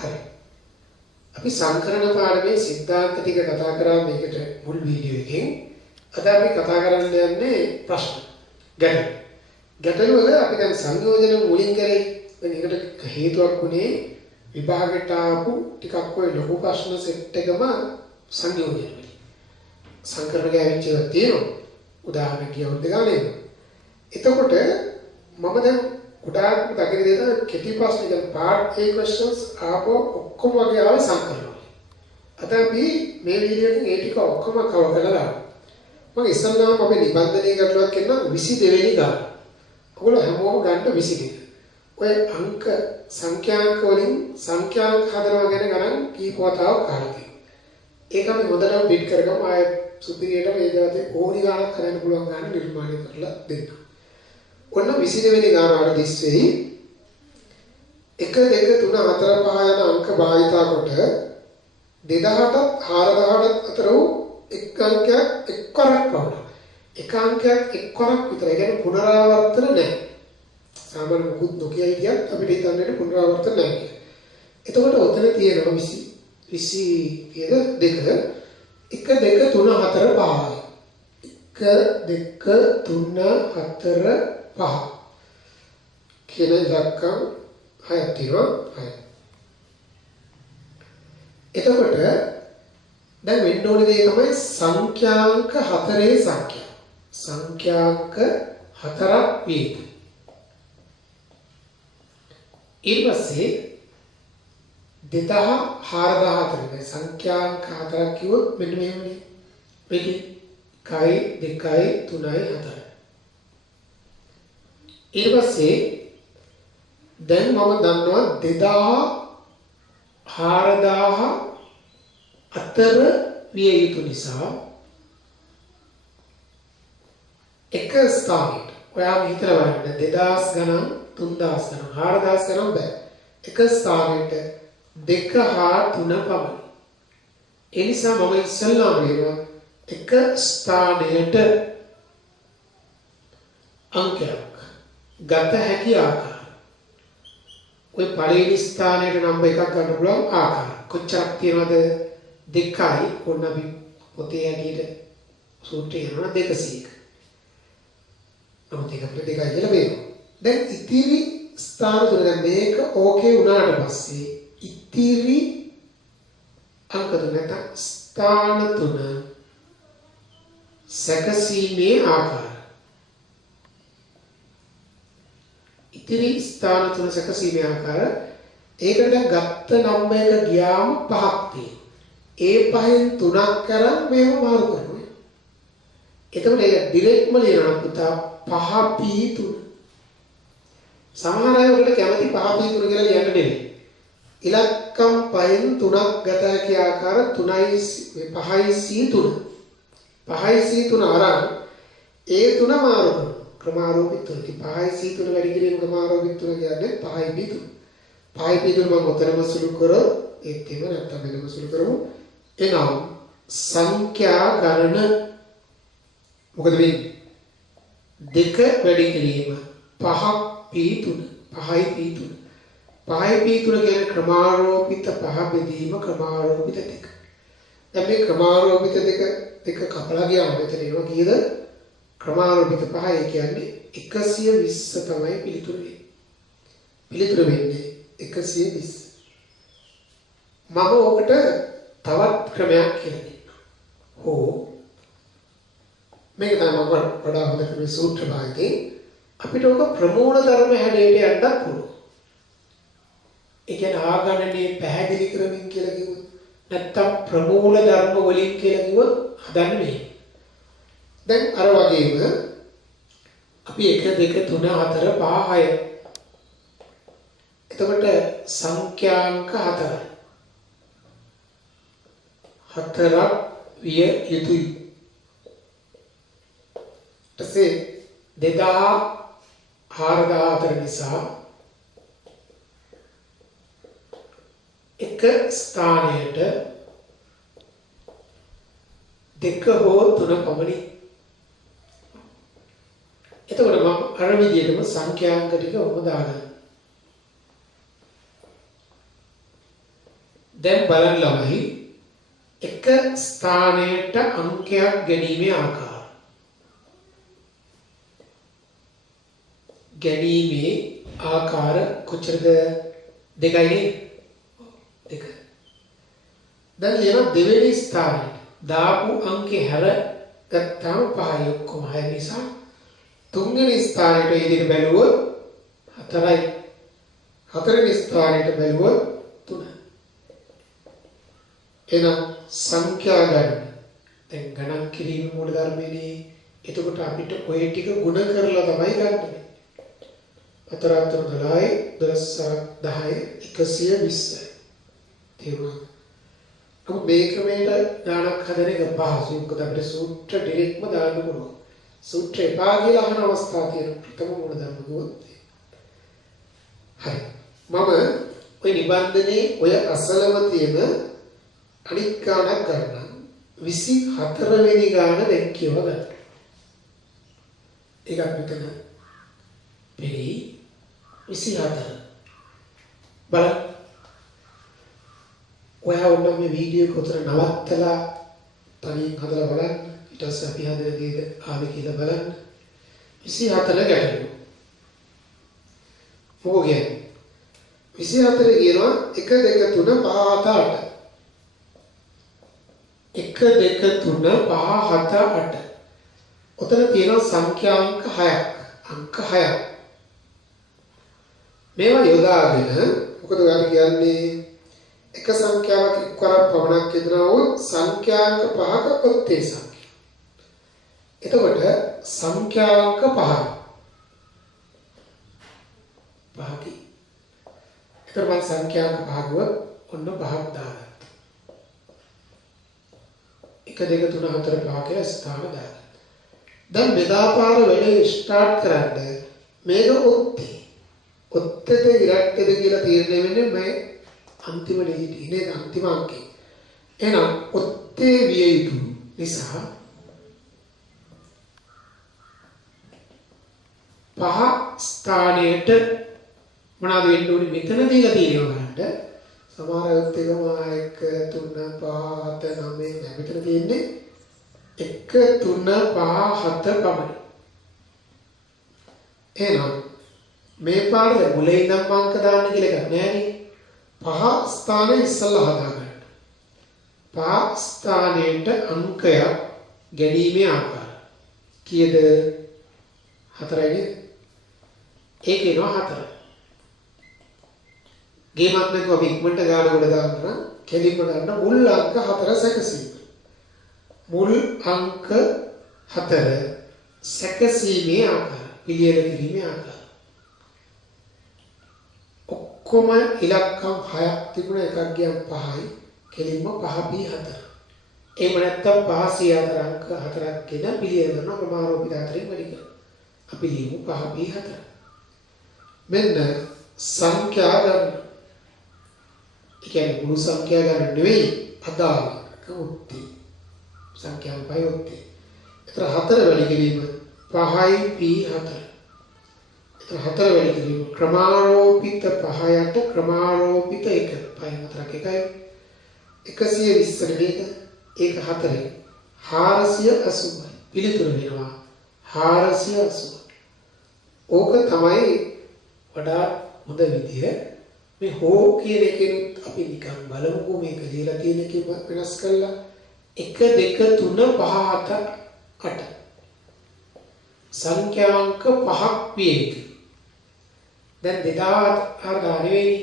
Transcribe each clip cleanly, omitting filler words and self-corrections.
හරි. අපි සංකරණ පාඩමේ සිද්ධාන්ත ටික කතා කරා මේකට මුල් වීඩියෝ එකෙන්. අද අපි කතා කරන්න යන්නේ ප්‍රශ්න. ගැටලු. ගැටලු වල අපි දැන් සංයෝජන මුලින් කරේ. දැන් ඒකට හේතුවක් උනේ විභාගයට ආපු ටිකක් ඔය ලොකු ප්‍රශ්න සෙට් එකම සංයෝජන වලින්. සංකරණ ගෑවිච්ච ඒවා තියෙනවා. උදාහරණයක් කියවුත් ගානේ. එතකොට මම දැන් ගොඩාක් දකින දේ තමයි කෙටි ප්‍රශ්න දැන් part A questions ආපෝ ඔක්කොම වගේ ආවේ සංකරණ. අද අපි මේ වීඩියෝ එකෙන් ඒ ටික ඔක්කොම කවර් කරලා මම ඉස්සල්ලාම අපේ නිබන්ධනයේ ගැටලුවක් කියනවා 22 වෙනි ගාන. ඔයගොල්ලෝ හැමෝම ගන්න 22. ඔය අංක සංඛ්‍යාංක වලින් සංඛ්‍යාංක හදනවා ගැන ගණන් කීප වතාවක් අහලා තියෙනවා. ඒක අපි හොඳටම බිට් කරගමු ආය සුපිරියට මේ જાතේ ඕනි ගානක් කරන්න පුළුවන් ගාන නිර්මාණය කරලා දෙන්න. ඔන්න 22 වෙනි ගාන වල 30 වෙයි 1 2 3 4 5 යන අංක භාවිතා කොට 2000ට 4000ට අතර වූ එක් අංකයක් එක්වරක් වුණා. එක අංකයක් එක්වරක් විතරයි. කියන්නේ පුනරාවර්තන නැහැ. සාමාන්‍ය මුකුත් නොකියයි කියත් අපිට හිතන්නට පුනරාවර්තන නැහැ කියලා. එතකොට ඔතන තියෙනවා 22 1 2 3 4 5යි. 1 2 3 4 5 කියන ඉලක්කම් 6ක් තියෙනවා. 6. එතකොට දැන් වෙන්න ඕනේ දේ තමයි සංඛ්‍යාංක 4 සංඛ්‍යාව. සංඛ්‍යාංක 4ක් වේද. ඊට පස්සේ 2000 4000 සංඛ්‍යාංක 4ක් කිව්වොත් මෙන්න මෙහෙමනේ. මේකේ 1 2 3 4. ඊට පස්සේ දැන් මම දන්නවා 2000 4000 අතර විය යුතු නිසා එක ස්ථානයකට ඔයාම හිතලා බලන්න 2000 ගණන් 3000 ගණන් 4000 ගණන් බෑ එක ස්ථානයකට 2 හා 3 පමණයි. ඒ නිසා මම ඉස්සල්ලාම කියනවා එක ස්ථානයකට අංකයක් ගත හැකි ආකාරය. ඔය පළවෙනි ස්ථානයට නම්බර් එකක් ගන්න පුළුවන් ආකාරය කොච්චරක් තියෙනවද? 2යි ඔන්න අපි පොතේ ඇටියට සූත්‍රය යනවා 200ක. නමුත් ඒක අපිට 2යි කියලා වෙනවා. දැන් ඉතිරි ස්ථාන තුන දැන් මේක ඕකේ වුණාට පස්සේ ඉතිරි අංක තුන නැත්නම් ස්ථාන තුන සැකසීමේ ආකාරය. ඉතිරි ස්ථාන තුන සැකසීමේ ආකාරය ඒකට දැන් ගත්ත නම්බර් එක ගියාම 5ක් තියෙනවා. ඒ පහෙන් 3ක් කරන් මේව මාරු කරනවා. එතකොට ඒක ඩිරෙක්ට්ම ලියනවා පුතා 5p3. සමහර අය ඔකට කැමති 5p3 කියලා ලියන්න නෙවෙයි. ඉලක්කම් පහෙන් 3ක් ගත හැකි ආකාර 5c3. 5c3 අරන් ඒ 3 මාරු කරනවා. ක්‍රමාරෝපිත 3. 5c3 වැඩි කිරීම ක්‍රමාරෝපිත 3 කියන්නේ 5p3. 5p3 මම ඔතනම සුළු කරොත් ඒත් එහෙම නැත්නම් මෙලම සුළු කරමු. එනම් සංඛ්‍යා ගණන මොකද වෙන්නේ? 2 වැඩි කිරීම 5p3 5p3 5p3 කියන්නේ ක්‍රමාරෝපිත 5 බෙදීම ක්‍රමාරෝපිත 2. දැන් මේ ක්‍රමාරෝපිත 2 කපලා ගියාම මෙතන එනවා කීයද? ක්‍රමාරෝපිත 5 ඒ කියන්නේ 120 තමයි පිළිතුරු වෙන්නේ. පිළිතුරු වෙන්නේ 120. මම ඔකට තවත් ක්‍රමයක් කියලා දෙන්නම්. හෝ මේක තමයි මම වඩා හොඳ ක්‍රම සූත්‍ර භාගයේ අපිට ඔක ප්‍රමූල ධර්ම හැඩයට යන්නත් පුළුවන්. ඒ කියන්නේ ආගණනේ පැහැදිලි කරමින් කියලා කිව්වොත් නැත්තම් ප්‍රමූල ධර්ම වලින් කියලා කිව්වොත් හදන්නේ. දැන් අර වගේම අපි 1 2 3 4 5 6 එතකොට සංඛ්‍යාංක 4යි. 4ක් විය යුතුයි. ඊටසේ 2000 4000 නිසා එක ස්ථානයට 2 හෝ 3 පමණි. එතකොට මම අර විදිහටම සංඛ්‍යාංක ටික ඔබ දාගන්න. දැන් බලන්න ළමයි එක ස්ථානයට අංකයක් ගැනීමේ ආකාරය. ගැනීමේ ආකාර කොච්චරද? දෙකයි නේ. දෙක. දැන් ලියන දෙවෙනි ස්ථානයේ දාපු අංකේ හැර ගත්තාම 5යි ඔක්කොම 6 නිසා තුන්වෙනි ස්ථානයට ඉදිරියට බැලුවොත් 4යි. හතරවෙනි ස්ථානයට බැලුවොත් 3. එහෙනම් සංඛ්‍යා ගන්න. දැන් ගණන් කිරීම මූල ධර්මයේදී එතකොට අපිට ඔය ටික ගුණ කරලා තමයි ගන්න. 4 12යි 10 120යි. තේරුණාද? නමුත් මේ ක්‍රමයට ගණක් හදන එක පහසුයි. මොකද අපිට සූත්‍ර ඩිරෙක්ට්ම දාන්න පුළුවන්. සූත්‍ර එපා කියලා අහන අවස්ථා තියෙන ප්‍රථම මූල ධර්ම ගොත්. හරි. මම ඔය නිබන්ධනේ ඔය අසලම තියෙන අනිත් ගණක් ගන්න 24 වෙනි ගාන දැන් කියව ගන්න. ඒකත් මෙතන පිළි 24 බලන්න. ඔයා ඔන්න මේ වීඩියෝ එක උතර නවත්තලා තනියෙන් හදලා බලන්න. ඊට පස්සේ අපි හදන දේද ආවේ කියලා බලන්න. 24 ගැටලුව. මොකෝ කියන්නේ? 24 කියනවා 1 2 3 5 7 8. 1 2 3 5 7 8. උතන තියෙනවා සංඛ්‍යාංක 6ක්. අංක 6ක්. මේවා යොදාගෙන මොකද ඔයාලා කියන්නේ එක සංඛ්‍යාවක් එක්වරක් පමණක් යොදනවා සංඛ්‍යාංක 5ක ඔත්තේ සංඛ්‍යා. එතකොට සංඛ්‍යාංක 5යි. එතකොට මම සංඛ්‍යාංක 5ව ඔන්න 5ක් දාගත්තා. 1 2 3 4 5 කියලා ස්ථාන දාගත්තා. දැන් බෙදාපාර වැඩේ ස්ටාර්ට් කරන්න මේක ඔත්තේ. ඔත්තේද ඉරට්ටේද කියලා තීරණය වෙන්නේ මේ අන්තිම ඩිජිට් නේද? අන්තිම අංකය. එහෙනම් ඔත්තේ විය යුතු නිසා 5 ස්ථානයට මොනවද වෙන්න ඕනේ? මෙතන දීලා තියෙනවා ගන්න. සමහර අයත් එකම 1 3 5 7 9 මෙතන තියෙන්නේ 1 3 5 7 පමණයි. එහෙනම් මේ පාඩේ මුලින් ඉඳන් අංක දාන්න කියලා එකක් නෑනේ. 5 ස්ථානෙ ඉස්සල්ලා හදාගන්න. 5 ස්ථානයට අංකයක් ගැනීමේ ආකාරය. කීයද? 4යි. ඒකේනවා 4. ගේමක් නැතුව අපි ඉක්මනට ගාන වල දාන්න කෙලින්ම ගන්න මුල් අංක 4 සැකසීම. මුල් අංක 4 සැකසීමේ ආකාරය. පිළියෙල කිරීමේ ආකාරය. ඔක්කොම ඉලක්කම් 6ක් තිබුණා. එකක් ගියම් 5යි. කෙලින්ම 5p4. එහෙම නැත්නම් 5c4 අංක 4ක් ගෙන පිළියෙල කරන ප්‍රමාණෝපිත 4න් වැඩි කරනවා. අපි ලියමු 5p4. මෙන්න සංඛ්‍යා ගන්න. ඒ කියන්නේ මුළු සංඛ්‍යා ගන්න නෙවෙයි අදාළ කවුත්තේ. සංඛ්‍යාව 5 ඔත්තේ. ඒතර 4 වැඩි කිරීම 5p4. 4 වැඩි කිරීම ක්‍රමාරෝපිත 5යට ක්‍රමාරෝපිත 1 5 4ක් 120 මේක ඒක 4යි 480යි පිළිතුර වෙනවා 480. ඕක තමයි වඩා හොඳ විදිය. මේ හෝ කියන එකෙන් අපි නිකන් බලමුකෝ මේක ලියලා තියෙන එක වෙනස් කරලා 1 2 3 5 7 8 සංඛ්‍යාංක 5ක් විය යුතුයි. දැන් 2008 නෙවෙයි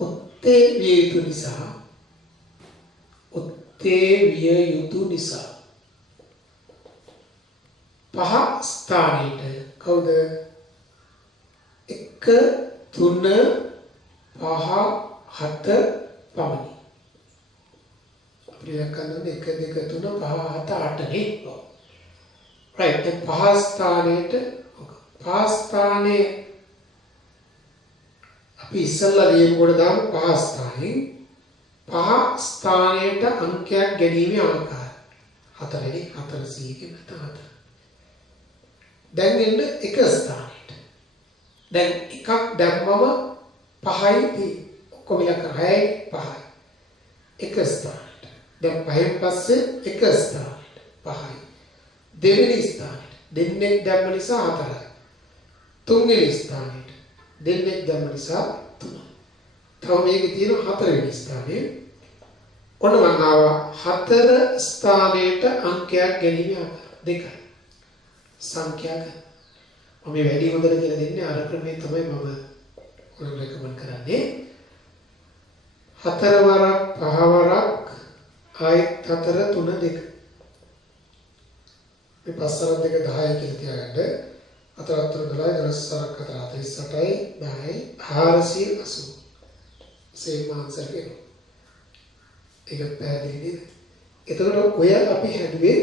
ඔත්තේ විය යුතු නිසා 5 ස්ථානයට කවුද 1 3 5 7 පමණි. අපිට දක්වන්නේ 1 2 3 5 7 8 නේ. right. දැන් 5 ස්ථානයට 5 ස්ථානයේ අපි ඉස්සල්ලා ලියමුකොට දාමු 5 ස්ථානේ 5 ස්ථානයට අංකයක් ගැනීමේ ආකාරය 4නේ 400 ක මත 4. දැන් එන්න එක ස්ථානයට. දැන් එකක් දැම්මම 5යි තියෙන්නේ. කොමිලක 6යි 5යි. එක ස්ථානයට. දැන් 5න් පස්සේ එක ස්ථානයට 5යි. දෙවෙනි ස්ථානයට දෙන්නෙක් දැම්ම නිසා 4යි. තුන්වෙනි ස්ථානයට දෙන්නෙක් දැම්ම නිසා 3යි. තව මේකේ තියෙන හතරවෙනි ස්ථානයේ ඔන්න මම ආවා 4 ස්ථානයට අංකයක් ගැනීම ආකාර 2යි. සංඛ්‍යාක මම වැඩි හොඳට කියලා දෙන්නේ අර ක්‍රමයේ තමයි මම ඔයාලට රෙකමන්ඩ් කරන්නේ. 4 වරක් 5 වරක් ආයෙත් 4 3 2 මේ 5 වරක් 2 10යි කියලා තියාගන්න. 4 3 12 12 4 48යි 10යි 480 සේම ආන්සර් එක. ඒක පැහැදිලි නේද? එතකොට ඔය අපි හැදුවේ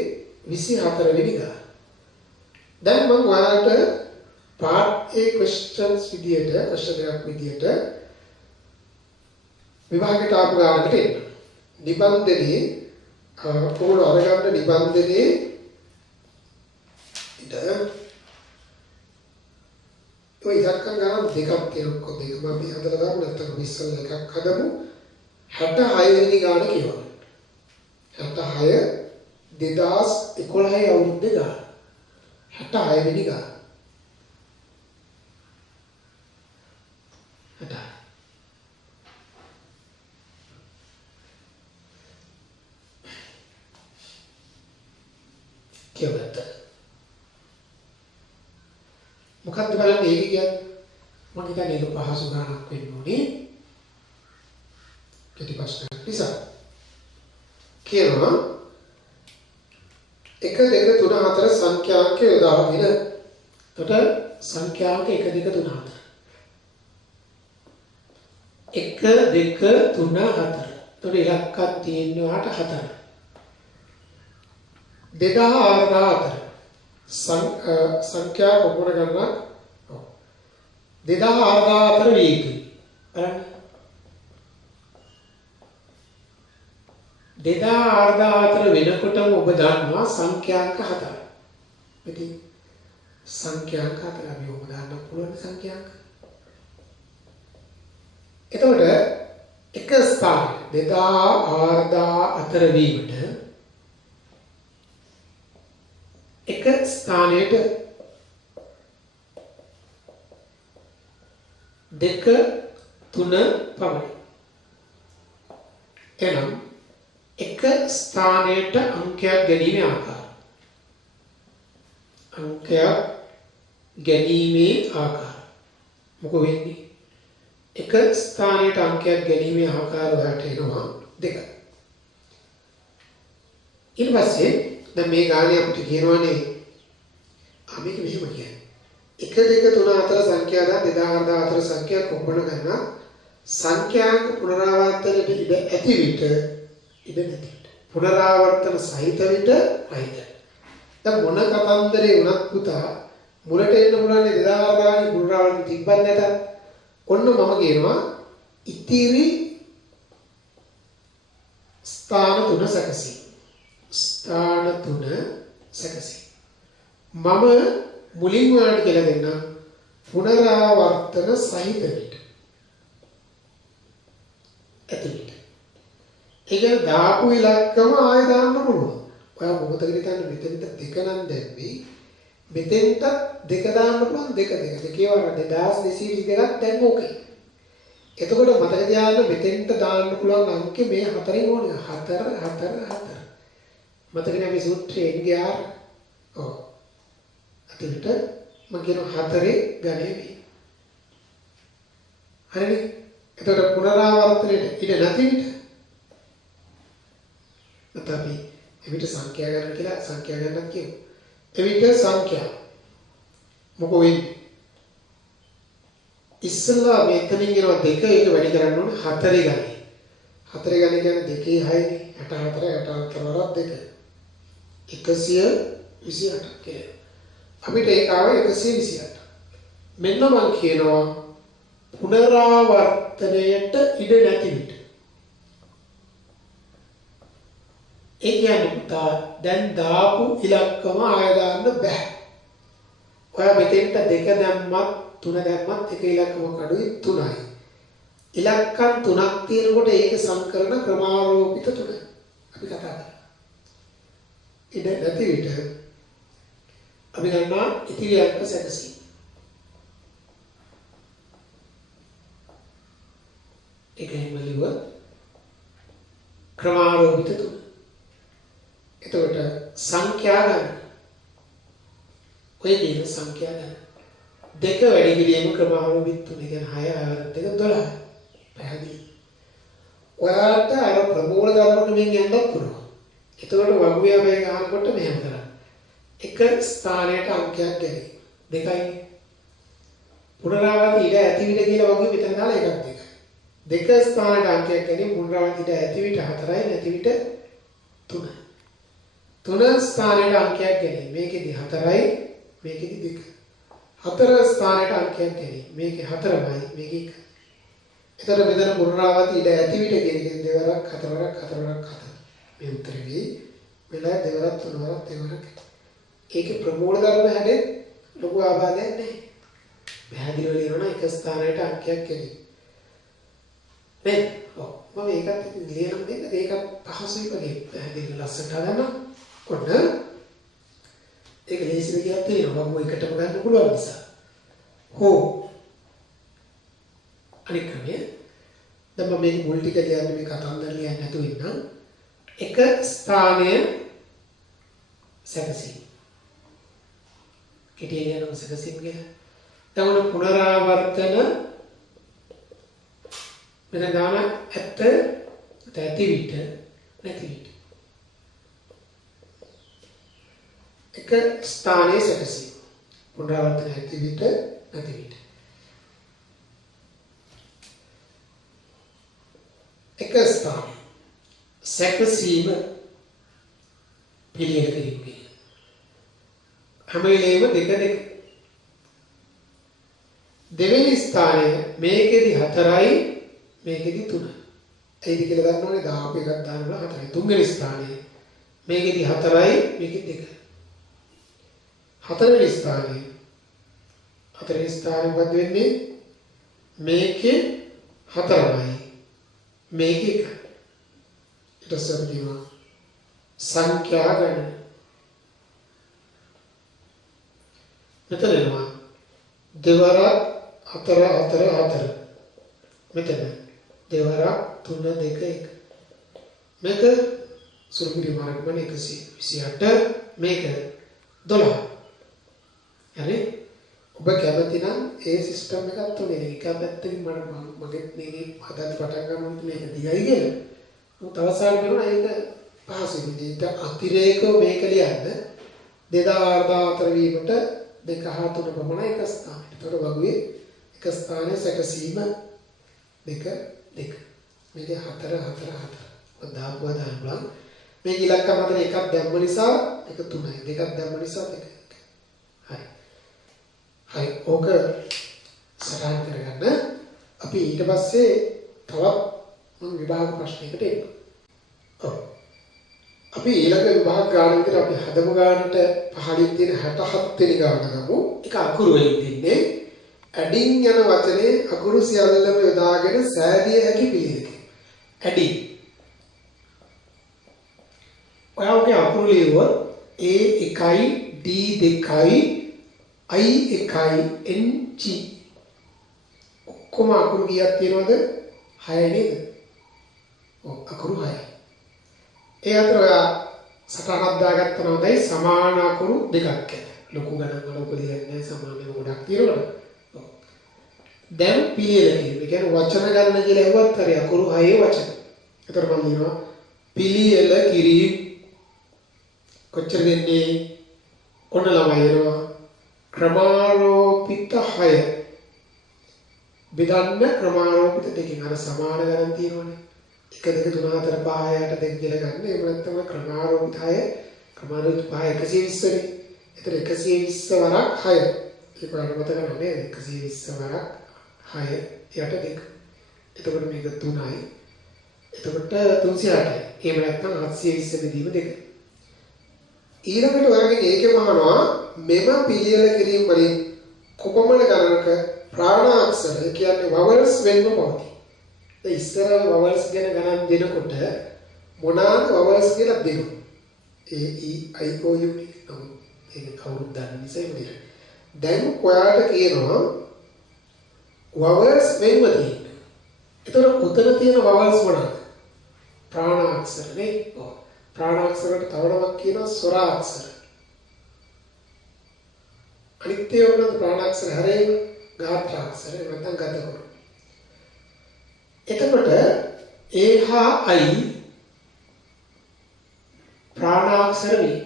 24 වෙනි ගාන. දැන් මම ඔයාලට part A questions විදියට question එකක් විදියට විභාගයට ආපු ගානකට එන්න. නිබන්ධනයේ ඔයගොල්ලෝ අරගන්න නිබන්ධනයේ ඉත ඔය ඉලක්කම් ගන්න දෙකක් තියෙනවා. දෙක මම මේ හදලා දාමු නැත්නම් ඉස්සෙල්ල එකක් හදමු. 66 වෙනි ගාන කියවන්න. 66 2011 අවුරුද්දේ ගාන. 66 වෙනි ගාන. 66. කියවන්න. මොකක්ද බලන්න ඒක කියන්නේ? මම හිතන්නේ ඒක පහසු ගානක් වෙන්න ඕනේ. කෙටි ප්‍රශ්නයක් නිසා. කියනවා 1 2 3 4 සංඛ්‍යාංක යොදාගෙන එතකොට සංඛ්‍යාංක 1 2 3 4 1 2 3 4 එතකොට ඉලක්කයක් තියෙනවාට 4 2004 සංඛ්‍යා කොපමණ ගණනක් 2004 වීකි බලන්න 2004 වෙනකොටම ඔබ දන්නවා සංඛ්‍යාංක 4. ඉතින් සංඛ්‍යාංක 4 අපි ඔබ දාන්න පුළුවන් සංඛ්‍යාංක. එතකොට එක ස්ථානයේ 2004 වීමට එක ස්ථානයට 2 3 පමණයි. එනම් එක ස්ථානයට අංකයක් ගැනීමේ ආකාරය. අංකයක් ගැනීමේ ආකාරය. මොකද වෙන්නේ? එක ස්ථානයට අංකයක් ගැනීමේ ආකාරය වලට එනවා 2. ඊට පස්සේ දැන් මේ ගානේ අපිට කියනවානේ මේක මෙහෙම කියන්නේ. 1 2 3 4 සංඛ්‍යා දා 2004 සංඛ්‍යා කොපමණ ගන්න සංඛ්‍යාංක පුනරාවර්තනයට ඉඩ ඇති විට ඉඩ නැති විට පුනරාවර්තන සහිත විට රහිත. දැන් මොන කතන්දරේ වුණත් පුතා මුලට එන්න පුළුවන් 2004 පුනරාවර්තන තිබ්බත් නැත. ඔන්න මම කියනවා ඉතිරි ස්ථාන 3 සැකසී. ස්ථාන 3 සැකසී. මම මුලින් වලට කියලා දෙන්නම් පුනරාවර්තන සහිත විට ඇති විට. ඒක දාපු ඉලක්කම ආයෙ දාන්න පුළුවන්. ඔයා මොකටද හිතන්නේ මෙතෙන්ට 2 නම් දැම්මේ මෙතෙන්ට 2 දාන්න පුළුවන් 2 දෙකේ වර 2222ක් දැන් ඕකේ. එතකොට මතක තියාගන්න මෙතෙන්ට දාන්න පුළුවන් අංකේ මේ 4න් ඕනේ 4 4 4. මතකනේ අපි සූත්‍රයේ ගියා. ඔව්. අතට මම කියන 4 ගණේ වේ. හරිනේ. එතකොට පුනරාවර්තනයේ ඉඩ නැති විට අපි එවිට සංඛ්‍යා ගන්න කියලා සංඛ්‍යා ගන්නත් කියමු. එවිට සංඛ්‍යා මොකෝ වෙන්නේ? ඉස්සෙල්ලා මෙතනින් එනවා 2 ඒක වැඩි කරන්න ඕනේ 4 ගණේ. 4 ගණේ කියන්නේ 2 6නේ 64 64 වරක් 2 128 කියලා. අපිට ඒක ආවේ 128. මෙන්න මම කියනවා පුනරාවර්තනයට ඉඩ නැති විට. ඒ කියන්නේ පුතා දැන් දාපු ඉලක්කම ආය දාන්න බෑ. ඔයා මෙතෙන්ට 2 දැම්මත් 3 දැම්මත් එක ඉලක්කම කඩුයි 3යි. ඉලක්කම් 3ක් තියෙනකොට ඒක සංකරණ ක්‍රමාරෝපිත 3 අපි කතා කරා. ඉඩ නැති විට අපි ගන්නවා ඉතිරි අංක සැකසීම. ඒකෙන් වලිව ක්‍රමාරෝපිත 3. එතකොට සංඛ්‍යා ගන්න. ඔය කියන සංඛ්‍යා ගන්න. දෙක වැඩි කිරීම ක්‍රමාරෝපිත 3 කියන්නේ 6 ආවරණ දෙක 12. පැහැදිලි. ඔයාලට අර ප්‍රමූල ධර්මවල මෙන් යන්නත් පුළුවන්. එතකොට වගුවේ මේ ගන්නකොට මෙහෙම කරන්න. එක ස්ථානයට අංකයක් ගැනීම. දෙකයි. පුනරාවර්ති ඉඩ ඇති විට කියලා වගේ මෙතන දාලා එකක් දෙකයි. දෙක ස්ථානයට අංකයක් ගැනීම පුනරාවර්ති ඉඩ ඇති විට 4යි නැති විට 3යි. තුන ස්ථානයට අංකයක් ගැනීම. මේකෙදි 4යි මේකෙදි 2යි. හතර ස්ථානයට අංකයක් ගැනීම. මේකේ 4යි මේකේ 1යි. එතකොට මෙතන පුනරාවර්ති ඉඩ ඇති විට කියන දෙවරක් හතරවරක් හතරවරක් හතර. මේ උත්තරේ වෙයි. වෙලා දෙවරක් තුනවරක් දෙවරක්. ඒකේ ප්‍රමූල ධර්ම හැදේ ලොකු ආබාධයක් නැහැ. පැහැදිලිව ලියනවා එක ස්ථානයට අංකයක් ගැනීම. නේද? ඔව්. මම ඒකත් ලියන්න දෙන්න ඒකත් පහසුයි වගේ පැහැදිලි ලස්සනට හදන්න. ඔන්න ඒක ලේසිද කියලා තේරෙනවා. මම එකටම ගන්න පුළුවන් නිසා. හෝ අනික ක්‍රමය දැන් මම මේ මුල් ටික ලියන්නේ මේ කතන්දර ලියන්නේ නැතුව ඉන්නම්. එක ස්ථානය සැකසීම. කෙටියෙන් යන සැකසීම කියලා. දැන් ඔන්න පුනරාවර්තන මෙතන දාන ඇති විට නැති විට. එක ස්ථානයේ සැකසීම. පුනරාවර්තන ඇති විට නැති විට. එක ස්ථාන සැකසීම පිළියෙල කිරීම. හැම වෙලේම දෙක දෙවෙනි ස්ථානය මේකෙදි 4යි මේකෙදි 3යි. ඒකද කියලා ගන්න ඕනේ 10 එකක් දානවා 4යි. තුන්වෙනි ස්ථානය මේකෙදි 4යි මේකෙදි 2යි. හතරවෙනි ස්ථානය මොකද වෙන්නේ? මේකේ 4යි මේක එක. ඊට පස්සේ අපි සංඛ්‍යා ගන්න. මෙතන එනවා දෙවරක් 4 4 4. මෙතන දෙවරක් 3 2 1. මේක සුරුපිරි මාර්ග වල 128 මේක 12. හරි? ඔබ කැමති නම් ඒ සිස්ටම් එකක් තුනේ එක පැත්තකින් මගේ මේකේ හදන්න පටන් ගන්නොත් මේක දිගයි කියලා. මොකද තවසාර කරනවා ඒක පහසුයි. ඊට අතිරේකව මේක ලියන්න 2004 වීමට 2 හා 3 පමණ එක ස්ථානයකට. ඒතකොට වගුවේ එක ස්ථානයේ සැකසීම 2 2. මේක 4 4 4. ඔය දාපුවා දාන්න. මේක ඉලක්කම් අතර එකක් දැම්ම නිසා ඒක 3යි. දෙකක් දැම්ම නිසා 2යි. හරි. හරි ඕක සටහන් කරගන්න. අපි ඊට පස්සේ තවත් මම විභාග ප්‍රශ්නයකට එනවා. ඔව්. අපි ඊළඟ විභාග ගාන විතර අපි හදමු ගානට පහලින් තියෙන 67 වෙනි ගාන ගමු. ඒක අකුරු වලින් තින්නේ ඇඩින් යන වචනේ අකුරු සියල්ලම යොදාගෙන සෑදිය හැකි පිළිවෙලක. ඇඩින්. ඔයාගේ අකුරු ලියුවොත් A1යි D2යි I1යි NG ඔක්කොම අකුරු කීයක් තියෙනවද? 6 නේද? ඔව් අකුරු 6යි. ඒ අතර ඔයා සටහනක් දාගත්තා නම් හොඳයි. සමාන අකුරු දෙකක් ඇත. ලොකු ගණන් වල ඔක ලියන්නේ සමානව ගොඩක් තියෙනවද? ඔව්. දැන් පිළියෙල කියන්නේ කියන්නේ වචන ගන්න කියලා හෙව්වත් හරි අකුරු 6 වචන. ඒතර මම කියනවා පිළියෙල කිරීම කොච්චර දෙන්නේ? ඔන්න ළමයි එනවා ක්‍රමාරෝපිත 6 බෙදන්න ක්‍රමාරෝපිත දෙකකින් අර සමාන ගණන් තියෙනවනේ 1 2 3 4 5 6 2 කියලා ගන්න. එහෙම නැත්නම් ක්‍රමාරෝපිත 6 ක්‍රමාරෝපිත 5 120 නේ. ඒතර 120 වරක් 6. ඒක වල මතක නැහැ 120 වරක් 6 යට 2. එතකොට මේක 3යි. එතකොට 308යි. එහෙම නැත්නම් 720 බෙදීම 2. ඊළඟට ඔයාගෙන් ඒකෙම අහනවා මෙම පිළියෙල කිරීම වලින් කොපමණ ගණනක ප්‍රාණ අක්ෂර කියන්නේ vowels වෙන්න පවතී. දැන් ඉස්සර vowels ගැන ගණන් දෙනකොට මොනවාද vowels කියලා දෙනවා. A E I O U ඒක කවුරුත් දන්න නිසා ඒක. දැන් ඔයාලට කියනවා vowels මෙන්න තියෙනවා. ඒතකොට උතන තියෙන vowels මොනවාද? ප්‍රාණාක්ෂර නේ. ඔව්. ප්‍රාණාක්ෂරට තව නමක් කියනවා ස්වරාක්ෂර. අනිත් ඒවා මොනවාද? ප්‍රාණාක්ෂර හැරෙයිම ගාත්‍රාක්ෂර නැත්නම් ගතකරු. එතකොට ඒ හා I ප්‍රාණාක්ෂර වේ.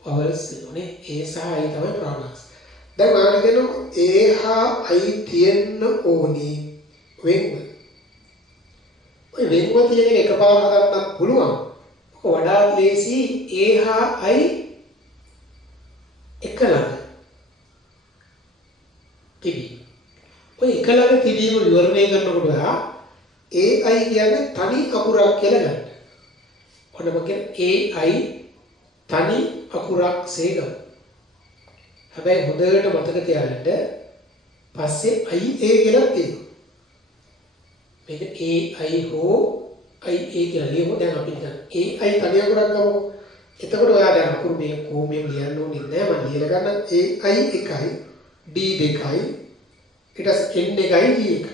vowels නේ. ඒ සහ I තමයි ප්‍රාණාක්ෂර. දැන් ඔයාලට කියනවා ඒ හා I තියෙන්න ඕනි වෙන්ව. ඔය වෙන්ව තියෙන එක එකපාරම ගන්නත් පුළුවන්. ඔක වඩාත් ලේසි ඒ හා I එක ළඟ තිබී. ඔය එක ළඟ තිබීම විවරණය කරනකොට AI කියන්නේ තනි අකුරක් කියලා ගන්න. ඔන්න මම කියන්නේ AI තනි අකුරක් සේගම. හැබැයි හොඳට මතක තියාගන්න පස්සේ IA කියලා තියෙනවා. මේක AI හෝ IA කියලා ලියමු. දැන් අපි හිතන්න AI තනි අකුරක් ගමු. එතකොට ඔයා දැන් අකුරු මේ කොහොමද ලියන්න ඕනේ නැහැ. මම ලියලා ගන්න AI එකයි D දෙකයි ඊට පස්සේ N එකයි G එකයි.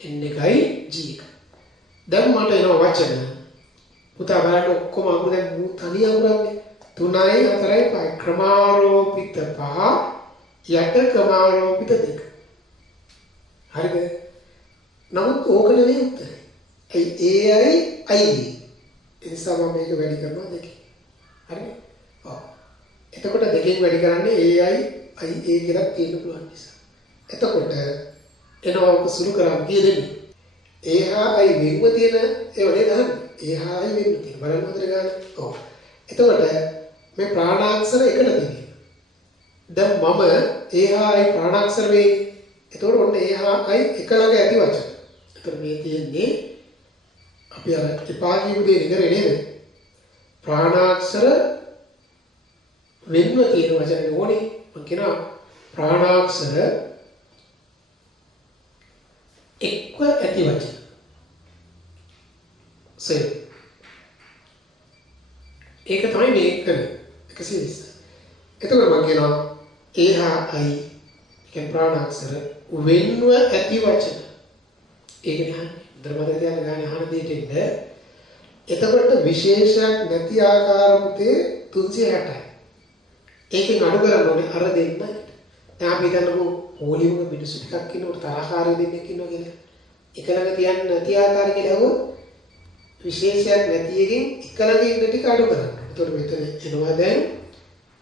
N එකයි G එකයි. දැන් මට එනවා වචන. පුතා බලන්න ඔක්කොම අකුරු දැන් මූ තනි අකුරන්නේ 3යි 4යි 5යි ක්‍රමාරෝපිත 5 යට ක්‍රමාරෝපිත 2. හරිද? නමුත් ඕක නෙවෙයි උත්තරේ. AI ID. ඒ නිසා මම මේක වැඩි කරනවා දෙකේ. හරිද? ඔව්. එතකොට දෙකෙන් වැඩි කරන්නේ AI IA කියලා තියෙන්න පුළුවන් නිසා. එතකොට එනවා ඔක සුළු කරන් දෙන්නේ. ඒහා I වෙන්ව තියෙන ඒව නේද අහන්නේ? ඒහා I වෙන්ව තියෙන. බලන්න හොඳට ගන්න. ඔව්. එතකොට මේ ප්‍රාණාක්ෂර එකට දෙන්නේ. දැන් මම ඒහා I ප්‍රාණාක්ෂර වේ. එතකොට ඔන්න ඒහා I එක ළඟ ඇති වචන. එතකොට මේ තියෙන්නේ අපි අර එපා කියපු දේ ඉගෙන නේද? ප්‍රාණාක්ෂර වෙන්ව තියෙන වචන ඕනේ. මම කියනවා ප්‍රාණාක්ෂර එක්ව ඇති වචන. සෙල්. ඒක තමයි මේ කරන්නේ. 120. එතකොට මම කියනවා ඒහා I කියන ප්‍රාණාක්ෂර වෙන්ව ඇති වචන. ඒක නේ ධර්මද කියන ගානේ අහන දෙයට ඉන්න. එතකොට විශේෂයක් නැති ආකාරමුතේ 360යි. ඒකෙන් අඩු කරන්න ඕනේ අර දෙන්න. දැන් අපි හිතන්නකෝ පොලියුම මිනිස්සු ටිකක් ඉන්නකොට තරහකාරී දෙන්නෙක් ඉන්නවා කියලා. එක ළඟ තියන්න නැති ආකාරය කියලා හවොත් විශේෂයක් නැති එකෙන් එක ළඟ ඉන්න ටික අඩු කරන්න. එතකොට මෙතන එනවා දැන්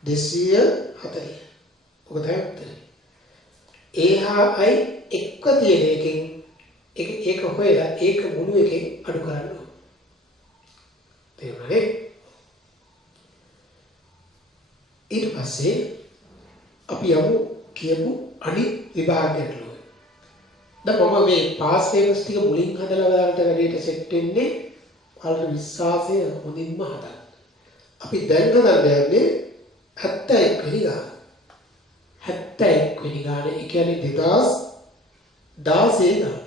240. ඔක තමයි උත්තරේ. ඒහා I එක්ක තියෙන එකෙන් ඒක හොයලා ඒක මුළු එකෙන් අඩු කරන්න ඕනේ. තේරුණානේ? ඊට පස්සේ අපි යමු කියමු අනිත් විභාගයට ලෝක. දැන් මම මේ පාස් පේපර්ස් ටික මුලින් හදලා ඔයාලට වැඩේට සෙට් වෙන්නේ ඔයාලට විශ්වාසය හොඳින්ම හදන්න. අපි දැන් හදන්නේ 71 වෙනි ගාන. 71 වෙනි ගාන ඒ කියන්නේ 2016 ගාන.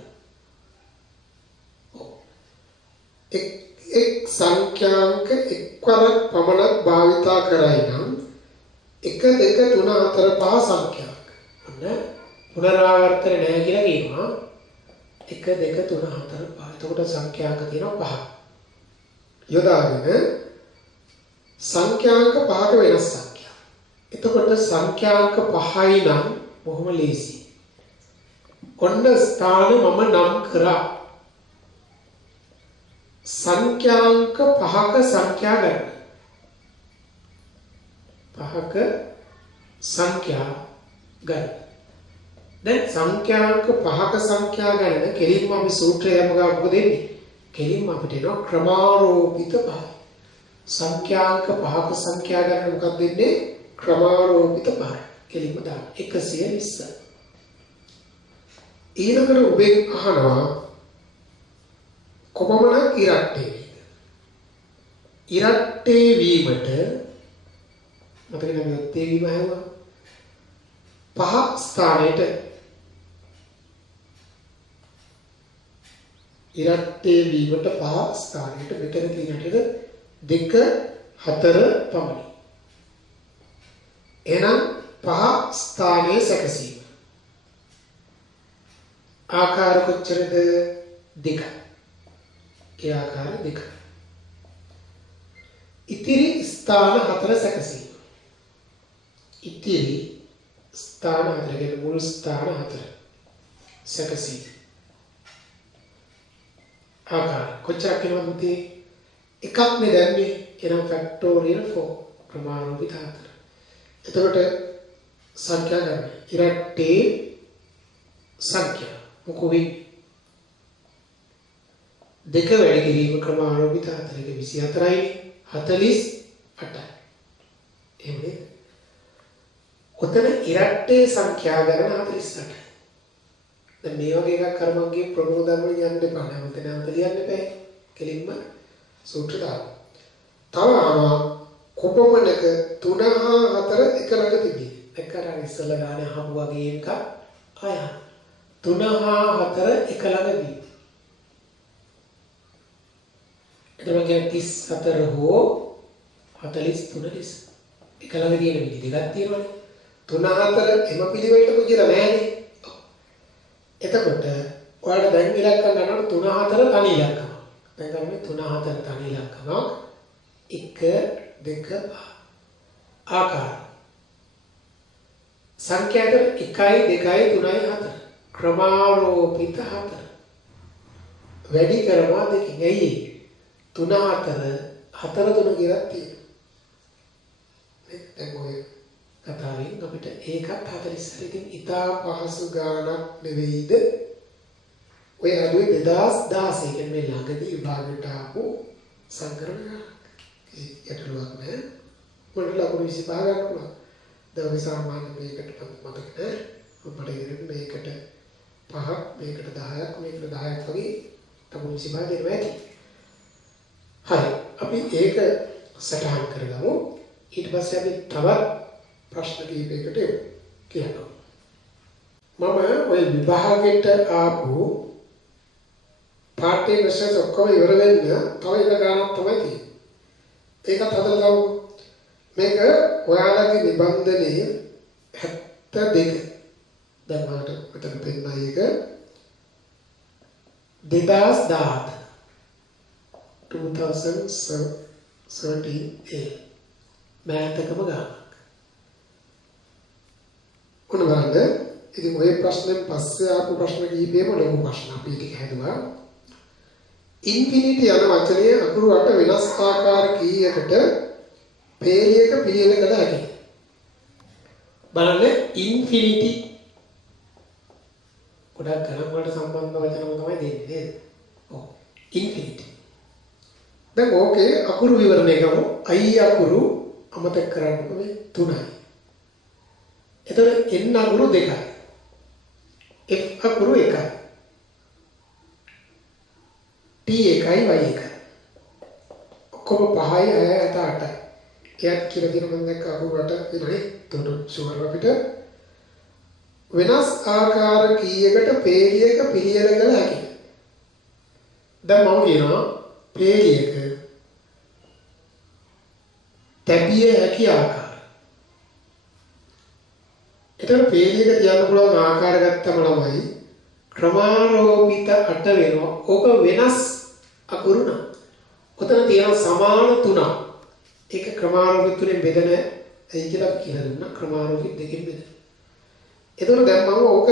එක් සංඛ්‍යාංක එක්වරක් පමණක් භාවිතා කරයි නම් 1 2 3 4 5 සංඛ්‍යාංක. අන්න පුනරාවර්තන නැහැ කියලා කියනවා. 1 2 3 4 5. එතකොට සංඛ්‍යාංක තියෙනවා 5. යොදාගෙන සංඛ්‍යාංක 5ක වෙනස් සංඛ්‍යා. එතකොට සංඛ්‍යාංක 5යි නම් බොහොම ලේසි. ඔන්න ස්ථාන මම නම් කරා. සංඛ්‍යාංක 5ක සංඛ්‍යා ගන්න. 5ක සංඛ්‍යා ගන්න. දැන් සංඛ්‍යාංක 5ක සංඛ්‍යා ගන්න කෙලින්ම අපි සූත්‍රය යමු ගා මොකද වෙන්නේ? කෙලින්ම අපිට එනවා ක්‍රමාරෝපිත 5. සංඛ්‍යාංක 5ක සංඛ්‍යා ගන්න මොකක්ද වෙන්නේ? ක්‍රමාරෝපිත 5. කෙලින්ම දාන්න 120. ඊළඟට ඔබෙන් අහනවා කොපමණ ඉරට්ටේ වීද? ඉරට්ටේ වීමට මතක නැමෙත් වීම හැවුවා 5 ස්ථානයට ඉරට්ටේ වීමට 5 ස්ථානයට මෙතන තියෙන හැටියට 2 4 පමණයි. එහෙනම් 5 ස්ථානයේ සැකසීම. ආකාර කොච්චරද? 2. ඒ ආකාර 2. ඉතිරි ස්ථාන 4 සැකසීම. ඉතිරි ස්ථාන 4 කියන්නේ මුල් ස්ථාන 4 සැකසීම. ආකාර කොච්චරක් වෙනවද මුතේ? එකක් නේ දැම්මේ. එනම් ෆැක්ටෝරියල් 4 ප්‍රමාණෝපිත 4. එතකොට සංඛ්‍යා ගන්න. ඉරට්ටේ සංඛ්‍යා මොකෝ වෙන්නේ? 2 වැඩි කිරීම ක්‍රමානුරූපිත 4 එක 24යි 48යි. එහෙමනේ. ඔතන ඉරට්ටේ සංඛ්‍යා ගණන 48යි. දැන් මේ වගේ එකක් කරමග්ගේ ප්‍රගුණ ධර්ම යන්න එපා. නැවත ලියන්න එපා. කෙලින්ම සූත්‍ර දාන්න. තව කොපමණක 3 හා 4 එක ළඟ තිබේ. එක්කරා ඉස්සලා ගානේ අහපු වගේ එකක් ආය 3 හා 4 එක ළඟදී. එතකොට කියන්නේ 34 හෝ 43 ලෙස. එක ළඟ තියෙන විදි දෙකක් තියෙනවානේ. 3 4 එම පිළිවෙලට පුජිලා නැහැනේ. එතකොට ඔයාලට දැන් ඉලක්කම් ගන්නකොට 3 4 තනි ඉලක්කම. දැන් ගන්නේ 3 4 තනි ඉලක්කම. 1 2 ආකාර සංඛ්‍යාත 1 2 3 4 ක්‍රමාරෝපිත 4 වැඩි කරනවා දෙකකින්. ඇයි 3 4 4 3 කියලා තියෙනවා. දැන් ඔය කතාවෙන් අපිට ඒකත් 40 ඉතින් ඉතා පහසු ගානක් නෙවෙයිද? ඔය අඩුවේ 2016 කියන්නේ මේ ළඟදී විභාගයට ආපු සංකරණ යටලුවක් නෑ. පොඩි ලකුණු 25 ගන්න පුළුවන්. දැන් සාමාන්‍ය මේකට මතක නෑ. අපිට ඉතින් මේකට 5ක් මේකට 10ක් මේකට 10ක් වගේ ලකුණු 25 දෙනවා ඇති. හරි. අපි ඒක සටහන් කරගමු. ඊට පස්සේ අපි තවත් ප්‍රශ්න කිහිපයකට කියනවා. මම ওই විභාගයට ආපු පාඨය විශේෂ ඔක්කොම ඉවර වෙන්න තව එක ගානක් තමයි තියෙන්නේ. ඒකත් හදලා දාමු. මේක ඔයාලගේ නිබන්ධනයේ 72. දැන් මට මෙතන පෙන්නයි එක 2017 2013 මෑතකම ගානක්. කොහොමද බලන්න? ඉතින් ඔය ප්‍රශ්නෙන් පස්සේ ආපු ප්‍රශ්න කීපෙම ලොකු ප්‍රශ්න අපි ටික හැදුවා. ඉන්ෆිනිටි යන වචනයේ අකුරු 8 වෙනස් ආකාර කීයකට පේලියක පිළියෙල කළ හැකියි. බලන්න ඉන්ෆිනිටි ගොඩක් ගණන් වලට සම්බන්ධ වචනම තමයි දෙන්නේ නේද? ඔව් ඉන්ෆිනිටි. දැන් ඕකේ අකුරු විවරණය කරමු. I අකුරු අමතක කරන්න ඕනේ 3යි. එතකොට N අකුරු 2යි. F අකුරු 1යි. T 1යි Y 1යි. ඔක්කොම 5යි 6යි 8යි. එයත් කියලා දෙන මම දැක්ක අකුරු 8 වෙනනේ. එතකොට ෂුවර් අපිට වෙනස් ආකාර කීයකට පේලියක පිළියෙල කළ හැකියි. දැන් මම කියනවා පේලියක තැබිය හැකි ආකාර. එතකොට පේලියක තියන්න පුළුවන් ආකාර ගත්තම ළමයි ක්‍රමාරෝපිත 8 වෙනවා. ඕක වෙනස් අකුරු නම්. ඔතන තියෙන සමාන 3ක්. ඒක ක්‍රමාරෝපිත තුනෙන් බෙදෙන ඇයි කියලා කියලා දුන්නා. ක්‍රමාරෝපිත දෙකෙන් බෙදෙන. එතකොට දැන් මම ඕක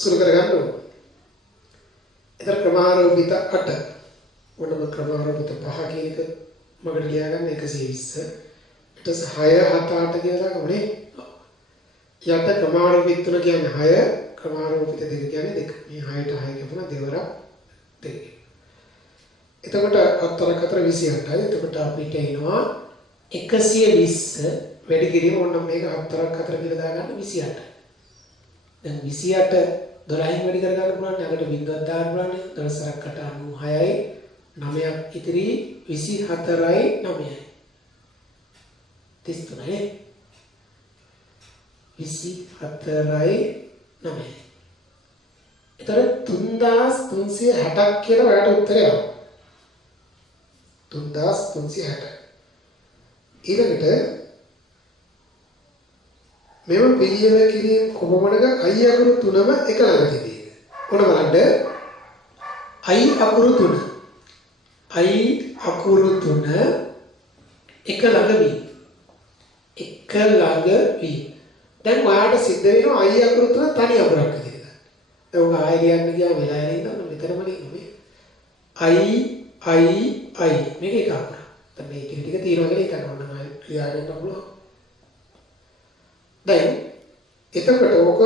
සුළු කරගන්න ඕනේ. එතන ක්‍රමාරෝපිත 8. මොනම ක්‍රමාරෝපිත 5 කියන එක මගට ලියා ගන්න 120. ඊට පස්සේ 6 7 8 කියලා දාගමුනේ. යට ක්‍රමාරෝපිත 3 කියන්නේ 6, ක්‍රමාරෝපිත 2 කියන්නේ 2. මේ 6ට 6 කියපුණා දෙවරක් 2. එතකොට 4 4 28යි. එතකොට අපිට එනවා 120 වැඩි කිරීම ඕනම් මේක 4ක් 4 කියලා දාගන්න 28. දැන් 28 12න් වැඩි කර ගන්න පුළුවන්. ළඟට බිංදුවක් දාන්න පුළුවන්. 10කට 96යි 9ක් ඉතිරි 24යි 9යි 33යි 24යි 9යි. ඒතර 3360ක් කියලා ඔයාලට උත්තරය ආවා. 3360. ඊළඟට මෙව පිළියෙල කිරීම කොහොමද I අකුරු තුනම එක ළඟ තිබේ. ඔන්න බලන්න I අකුරු තුන. I අකුරු තුන එක ළඟ වී. එක ළඟ වී. දැන් ඔයාලට සිද්ධ වෙනවා I අකුරු තුන තනි අකුරක් විදිහට. දැන් ඔය ආයෙ කියන්න ගියාම වෙලා ඉන්න මෙතනමනේ මේ I මේක එක අකුර. දැන් මේ ටික තියෙනවා කියලා හිතන්න ඕන නම් ක්‍රියාවෙන්න පුළුවන්. දැන් එතකොට ඕක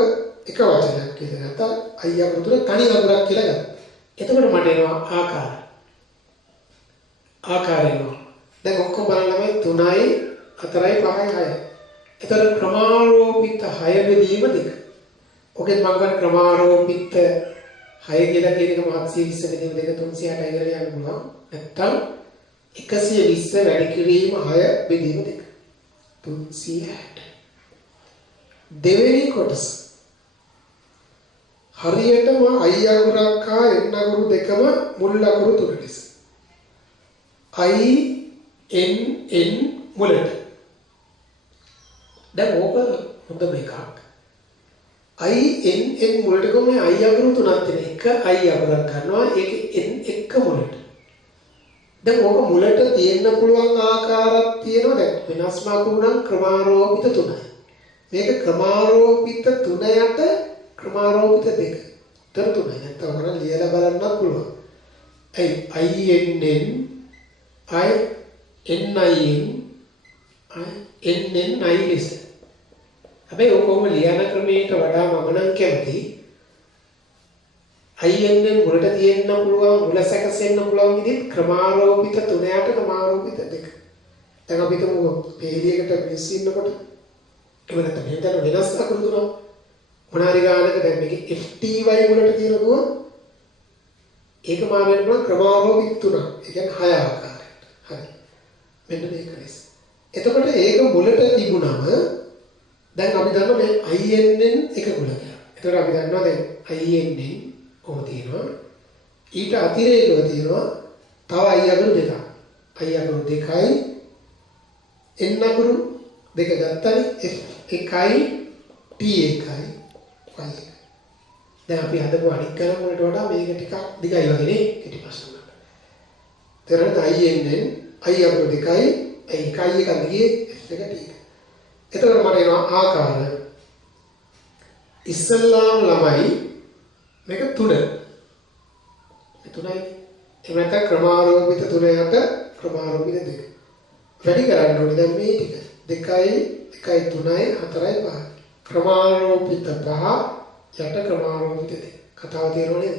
එක වචනයක් කියලා ගත්තා I අකුරු තුන තනි අකුරක් කියලා ගත්තා. එතකොට මට එනවා ආකාර එනවා. දැන් ඔක්කොම බලන්න තමයි 3යි 4යි 5යි 6යි. එතකොට ක්‍රමාරෝපිත 6 බෙදීම 2. ඔකෙන් මම ගන්න ක්‍රමාරෝපිත 6 කියලා කියන එක 720 බෙදීම 2 360යි කියලා යන්න පුළුවන්. නැත්තම් 120 වැඩි කිරීම 6 බෙදීම 2. 360. දෙවෙනි කොටස හරියටම I අකුරක් හා N අකුරු දෙකම මුල් අකුරු තුන ලෙස. I N මුලට. දැන් ඕක හොඳ එකක්. I N මුලට ගොම I අකුරු තුනක් තියෙන එක I අකුරක් ගන්නවා ඒක N එක මුලට. දැන් ඕක මුලට තියෙන්න පුළුවන් ආකාරයක් තියෙනවා. දැන් වෙනස්ම අකුරු නම් ක්‍රමාරෝපිත තුනයි. මේක ක්‍රමාරෝපිත 3 යට ක්‍රමාරෝපිත 2. තර 3යි. නැත්නම් ඔයාලා ලියලා බලන්නත් පුළුවන්. NNI ලෙස. හැබැයි ඔකම ලියන ක්‍රමයට වඩා මම නම් කැමති INN මුලට තියෙන්න පුළුවන් මුල සැකසෙන්න පුළුවන් විදිහට ක්‍රමාරෝපිත 3 යට ක්‍රමාරෝපිත 2. දැන් අපි හිතමු පේලියකට මිස් ඉන්නකොට එවනත මෙතන වෙනස් අකුරු තුනක් මොනාරි ගානක දැන් මේක FTY වලට කියනකොට ඒක මානෙන්න පුළුවන් ක්‍රමාරෝපිත තුනක්. ඒ කියන්නේ 6 ආකාරයට. හරි. මෙන්න මේක නිසා. එතකොට ඒක මුලට තිබුණම දැන් අපි දන්නවා මේ INN එක මුල කියලා. එතකොට අපි දන්නවා දැන් INN කොහොම තියෙනවා. ඊට අතිරේකව තියෙනවා තව I අකුරු දෙකක්. I අකුරු දෙකයි N අකුරු දෙක ගත්තනේ F එකයි T එකයි Y. දැන් අපි හදපු අනික් ගණන් වලට වඩා මේක ටිකක් දිගයි වගේ නේ කෙටි ප්‍රශ්න වලට. එතකොට INN I අකුරු දෙකයි එකයි එක දිගේ F එක T එක. එතකොට මට එනවා ආකාර ඉස්සල්ලාම ළමයි මේක 3. මේ 3යි. එහෙම නැත්නම් ක්‍රමාරෝපිත 3 යට ක්‍රමාරෝපිත 2. වැඩි කරන්න ඕනේ දැන් මේ ටික. 2යි 1යි 3යි 4යි 5යි. ක්‍රමාරෝපිත 5 යට ක්‍රමාරෝපිත 2. කතාව තේරුණා නේද?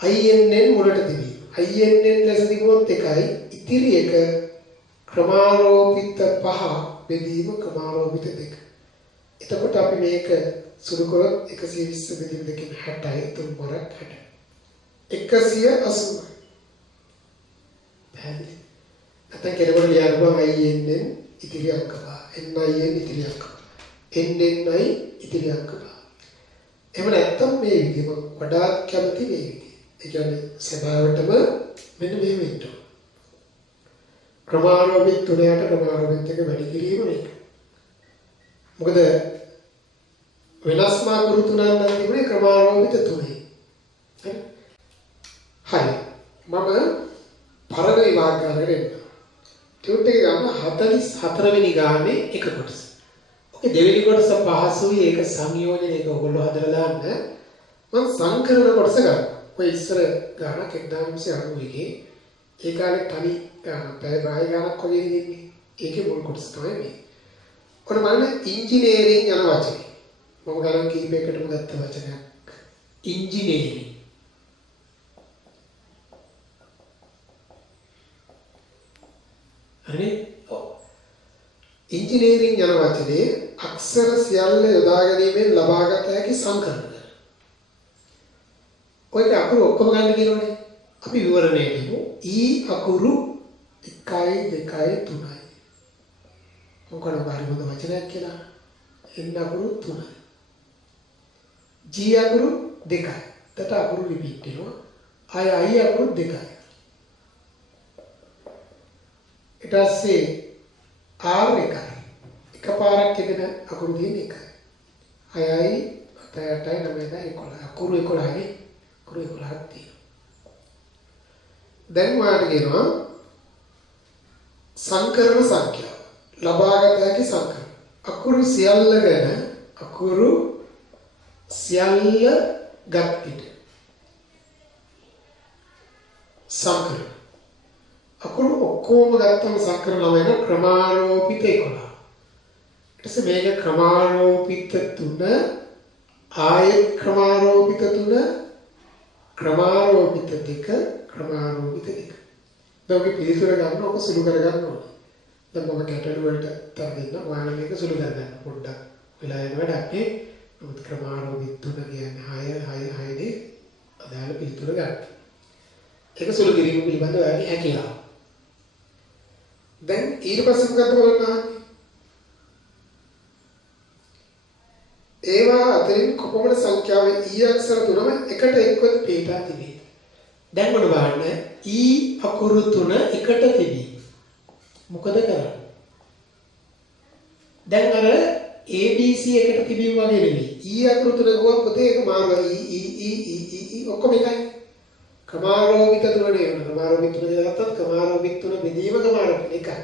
INN මුලට තිබී. INN ලෙස තිබුණොත් 1යි ඉතිරි එක ක්‍රමාරෝපිත 5 බෙදීම ක්‍රමාරෝපිත 2. එතකොට අපි මේක සුළු කරොත් 120 බෙදීම 2කින් 60යි 3 වරක් 60. 180. පැහැදිලි. නැත්නම් කෙනෙකුට ලියන්න පුළුවන් INN ඉතිරි අංක 5. NIN ඉතිරි අංක 5. NNI ඉතිරි අංක 5. එහෙම නැත්නම් මේ විදිහම වඩාත් කැමති මේ විදිහ. ඒ කියන්නේ සබාවටම මෙන්න මේ වෙන්න. ක්‍රමාරෝපිත 3 යට ක්‍රමාරෝපිත 2 වැඩි කිරීම මේක. මොකද වෙනස්ම අකුරු තුනක් නම් තිබුණේ ක්‍රමාරෝපිත 3යි. හරි. මම පරණ විභාගයකට එන්න. ටියුට් එක ගන්න 44 වෙනි ගානේ එක කොටස. ඔකේ දෙවෙනි කොටස පහසුයි ඒක සංයෝජනයක ඔයගොල්ලෝ හදලා දාන්න. මම සංකරණ කොටස ගන්නවා. ඔය ඉස්සර ගානක් 1991 ඒ කාලේ තනි පැය භාගය ගානක් වගේ දෙන්නේ. ඒකේ මුල් කොටස තමයි මේ. ඔන්න බලන්න ඉංජිනේරින් යන වචනේ. මම ගණන් කීපයකටම ගත්ත වචනයක්. ඉංජිනේරින්. හරි? ඔව්. ඉංජිනේරින් යන වචනේ අක්ෂර සියල්ල යොදා ගැනීමෙන් ලබාගත හැකි සංකරණ. ඔයක අකුරු ඔක්කොම ගන්න කියනවනේ. අපි විවරණය දෙමු. අකුරු 1 2 3යි. මොකද බාහිර හොඳ වචනයක් කියලා. N අකුරු 3යි. G අකුරු 2යි. තට අකුරු රිපීට් වෙනවා. ආය අයි අකුරු දෙකයි. ඊට පස්සේ ආර් එකයි. එකපාරක් යෙදෙන අකුරු තියෙන එකයි. අයයි 7 8යි 9යි 11. අකුරු 11යි. අකුරු 11ක් තියෙනවා. දැන් ඔයාලට කියනවා සංකරණ සංඛ්‍යාව. ලබාගත හැකි සංකරණ. අකුරු සියල්ල ගැන අකුරු සියල්ල ගත් පිට සංකරණ. අකුරු ඔක්කොම ගත්තම සංකරණ වෙන ක්‍රමාරෝපිත 11. ඊට පස්සේ මේක ක්‍රමාරෝපිත 3 ආයත් ක්‍රමාරෝපිත 3 ක්‍රමාරෝපිත 2 ක්‍රමාරෝපිත 2. දැන් ඔක පිළිතුර ගන්න ඔක සුළු කර ගන්න ඕනේ. දැන් මම ගැටළු වලට තර දෙන්න ඔයාලා මේක සුළු කර ගන්න පොඩ්ඩක් වෙලා යන වැඩක් නේ. මොකද ක්‍රමාරෝපිත 3 කියන්නේ 6 දී අදාළ පිළිතුර ගන්න. ඒක සුළු කිරීම පිළිබඳව ඔයාලගේ හැකියාව. දැන් ඊට පස්සේ මොකද කරන්නේ? ඒවා අතරින් කොපමණ සංඛ්‍යාවේ ඊ අක්ෂර තුනම එකට එක්ව පිටා තිබේ. දැන් මොන බලන්න ඊ අකුරු තුන එකට තිබී. මොකද කරන්නේ? දැන් අර ABC එකට තිබීම වගේ නෙමෙයි. ඊ අකුරු තුන ගුවන් පොතේ ඒක මාරුවා ඊ ඔක්කොම එකයි. ක්‍රමාරෝපිත තුන නේ. ක්‍රමාරෝපිත තුන ගත්තත් ක්‍රමාරෝපිත තුන බෙදීම ක්‍රමාරෝපිත එකයි.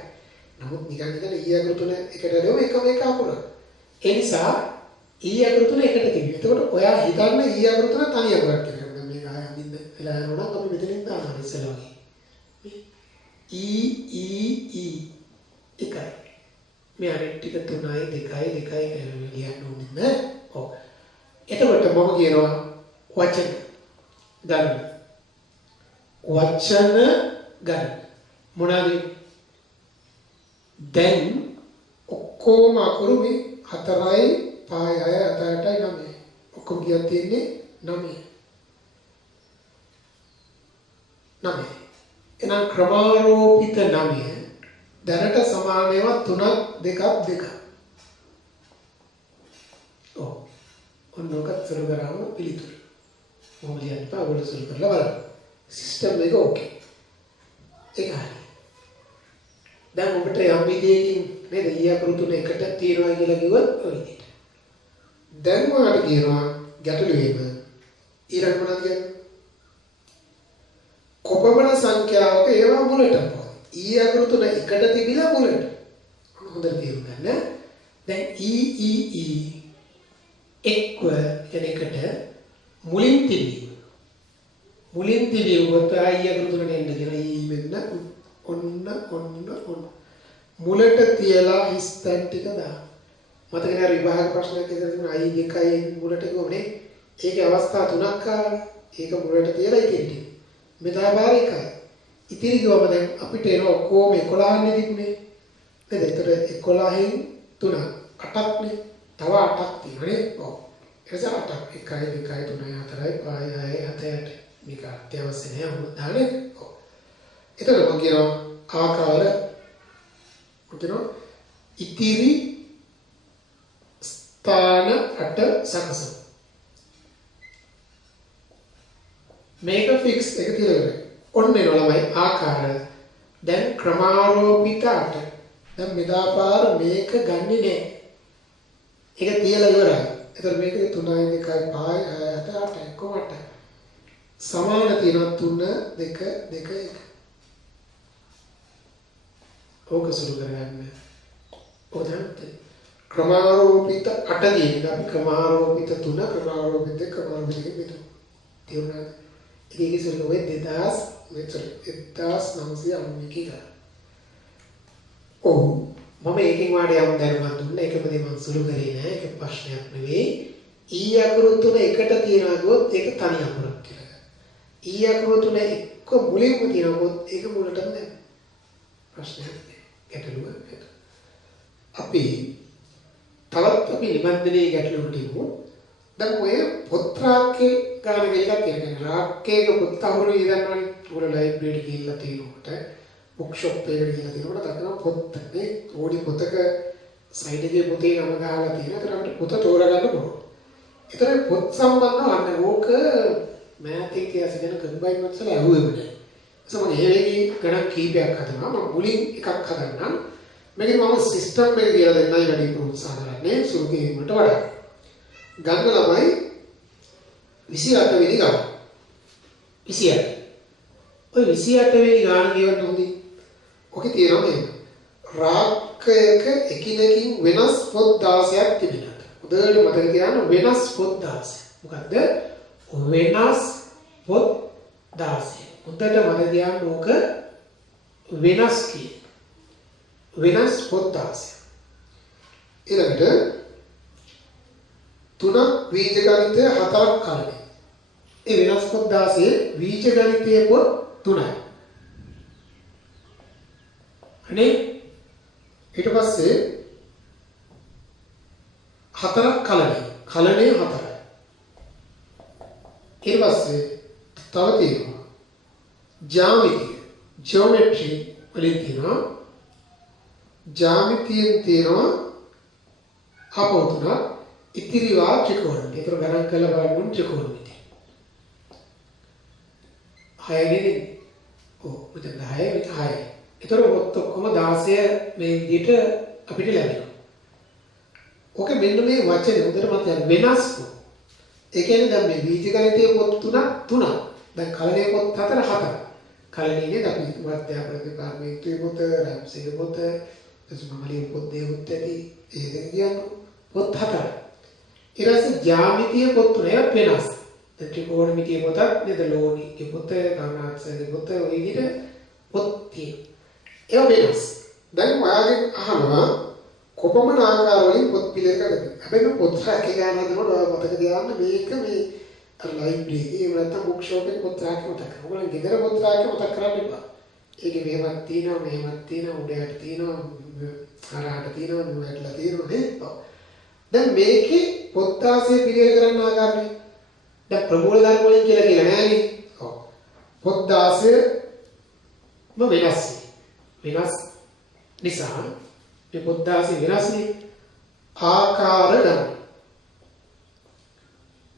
නමුත් නිකන් ඊ අකුරු තුන එකට දෙව එක අකුරක්. ඒ නිසා ඊ අකුරු තුන එකට තිබෙනවා. එතකොට ඔයා හිතන්න ඊ අකුරු තුන තනි අකුරක් කියලා. දැන් මේක ආයෙ අඳින්න වෙලා යනවා නම් අපි මෙතනින් දානවා ඉස්සෙල්ලා වගේ. ඊ එකයි. මේ අනිත් ටික 3යි 2යි කියලා ලියන්න ඕනේ නෑ. ඔව්. එතකොට මම කියනවා වචන ගන්න. වචන ගන්න. මොනවාද? දැන් ඔක්කොම අකුරු මේ 4යි 5යි 6යි 8යි 9යි. ඔක්කොම ගියක් තියෙන්නේ 9. 9. එහෙනම් ක්‍රමාරෝපිත 9 දැනට සමාන ඒවා 3ක් 2ක් 2. ඔව්. ඔන්නෝක සුළු කරාම පිළිතුරු. මොකද යන්න පාවල සුළු කරලා බලන්න. සිස්ටම් එක ඕකේ. ඒක හරි. දැන් ඔබට යම් විදියකින් නේද ඊ අකුරු තුන එකට තියනවා කියලා කිව්වොත් ඔය විදිහට. දැන් ඔයාලට කියනවා ගැටළු වීම ඊළඟ මොනවද කියන්නේ? කොපමණ සංඛ්‍යාවක ඒවා මුලට පොයි. ඊ අකුරු තුන එකට තිබිලා මුලට. හොඳට තේරුම් ගන්න. දැන් ඊ එක්ව කියන එකට මුලින් තිබීම. මුලින් තිබීම කොට ඊ අකුරු තුනට එන්න කියන ඊ වෙන්න ඔන්න මුලට තියලා හිස්තැන් ටික දාන්න. මතකද අර විභාග ප්‍රශ්නයක් ඉදලා I 2යි මුලට ගොනේ. ඒකේ අවස්ථා තුනක් ආවා. ඒක මුලට තියලා ඉතින් මෙතන එකයි. ඉතිරි ගියවම දැන් අපිට එන ඔක්කොම 11 නේ තිබුණේ. නේද? ඒතර 11න් 3 8ක් නේ. තව 8ක් තියෙනනේ. ඔව්. එතකොට 8ක් 1 2 3 4 5 6 7 8 මේක අත්‍යවශ්‍ය නෑ වුණා දාන්නේ. ඔව්. එතකොට මම කියනවා ආකාර මොකද ඉතිරි ස්ථාන 8 සකසන. මේක ෆික්ස් එක කියලා ඉවරයි. ඔන්න එනවා ළමයි ආකාර. දැන් ක්‍රමාරෝපිත 8. දැන් මෙදාපාර මේක ගන්නෙ නෑ. ඒක තියලා ඉවරයි. එතකොට මේක 3යි 2යි 5යි 6යි 8යි කොහොමද? සමාන තියෙනවා 3 2 2 1. ඕක සුළු කරගන්න. ඔතනත් ක්‍රමාරෝපිත 8 දින අපි ක්‍රමාරෝපිත 3 ක්‍රමාරෝපිත 2 ක්‍රමාරෝපිත 2 මෙතන තියුණා. ඒකේ සුළු වෙයි 1990 කියලා. ඔව් මම ඒකෙන් වාඩි යම් දැනුමක් දුන්නා. ඒකම දේ මම සුළු කරේ නෑ. ඒක ප්‍රශ්නයක් නෙවෙයි. ඊ අකුරු තුන එකට තියනවා ගොත් ඒක තනි අකුරක් කියලා. ඊ අකුරු තුන එක්ක මුලින්ම තියනවා ගොත් ඒක මුලටම නෑ. ප්‍රශ්නයක් නෑ. ගැටලුව නේද? අපි තවත් අපි නිබන්ධනයේ ගැටලුවට යමු. දැන් ඔය පොත් රාක්කේ ගාන එකක් කියන්නේ රාක්කේක පොත් අහුරු ඉදන්නවනේ. උඩ ලයිබ්‍රරි ගිහිල්ලා තියෙනකොට බුක් ෂොප් එකකට ගිහිල්ලා තියෙනකොට දකිනවා පොත් නේ ඕඩි පොතක සයිඩ් එකේ පොතේ නම ගහලා තියෙනවා. ඒතර අපිට පොත තෝරගන්න පුළුවන්. ඒතර පොත් සම්බන්ධව අන්න ඕක මෑතේ ඉතිහාසය ගැන කම්බයින් වත්සලා අහුවෙන්නේ නැහැ. සමහර හේවි ගණන් කීපයක් හදනවා. මම මුලින් එකක් හදන්නම්. මේකේ මම සිස්ටම් එක කියලා දෙන්නයි වැඩි උත්සාහ කරන්නේ සුළු කිරීමට වඩා. ගන්න ළමයි 28 වෙනි ගාන. 28. ඔය 28 වෙනි ගාන කියවන්න හොඳයි. ඔකේ තියෙනවා මේක. රාක්කයක එකිනෙකින් වෙනස් පොත් 16ක් තිබෙනවා. උදේට මතක තියාගන්න වෙනස් පොත් 16. මොකද්ද? වෙනස් පොත් 16. උදේට මතක තියාගන්න ඕක වෙනස් කිය. වෙනස් පොත් 16. ඊළඟට 3ක් වීජ ගණිතය 4ක් කලනේ. ඒ වෙනස් පොත් 16 වීජ ගණිතයේ පොත් 3යි. අනේ ඊට පස්සේ 4ක් කලනේ. කලනේ 4යි. ඊට පස්සේ තව තියෙනවා ජ්‍යාමිතිය. ජියොමෙට්‍රි වලින් තියෙනවා ජ්‍යාමිතියෙන් තියෙනවා අපෝ 3ක් ඉතිරිවා ත්‍රිකෝණ. ඒක ගණන් කරලා බලන්න ත්‍රිකෝණ මිතිය. 6 නේ. ඔව් මෙතන 10 මෙතන 6. ඒතර ඔත් ඔක්කොම 16 මේ විදිහට අපිට ලැබෙනවා. ඕක මෙන්න මේ වචනේ හොඳට මතක වෙනස්. ඒ කියන්නේ දැන් මේ බීජ ගණිතයේ පොත් 3ක්. දැන් කලණයේ පොත් 4. කලණයේ අපි අධ්‍යාපන දෙපාර්තමේන්තුවේ පොත, රැම්සේ පොත, එසුමමලිය පොත් දෙකත් ඇති. ඒ දෙක කියන්නේ පොත් 4. ඊට පස්සේ ජ්‍යාමිතිය පොත් 3ක් වෙනස්. දැන් ත්‍රිකෝණමිතිය පොතක් නේද ලෝණිගේ පොත, ගණනාක්ෂරයේ පොත ඔය විදිහට පොත් තියෙනවා. ඒවා වෙනස්. දැන් ඔයාගෙන් අහනවා කොපමණ ආකාර වලින් පොත් පිළිවෙලකද? හැබැයි මේ පොත් රැක ගන්න හදනකොට ඔයා මතක තියාගන්න මේක මේ අර ලයිබ්‍රරි එකේ නැත්නම් බුක් ෂොප් එකේ පොත් රැක මතක කරගන්න. ඔයගොල්ලන් ගෙදර පොත් රැක මතක කරන්න එපා. ඒකේ මෙහෙමක් තියෙනවා, මෙහෙමක් තියෙනවා, උඩයට තියෙනවා, හරහාට තියෙනවා, නුවැටලා තියෙනවා නේද? දැන් මේකේ පොත් 16 පිළිවෙල කරන්න ආකාරනේ. දැන් ප්‍රමූල ධර්ම වලින් කියලා නෑනේ. ඔව්. පොත් 16 වෙනස්. වෙනස් නිසා මේ පොත් 16 වෙනස්නේ. ආකාර නම්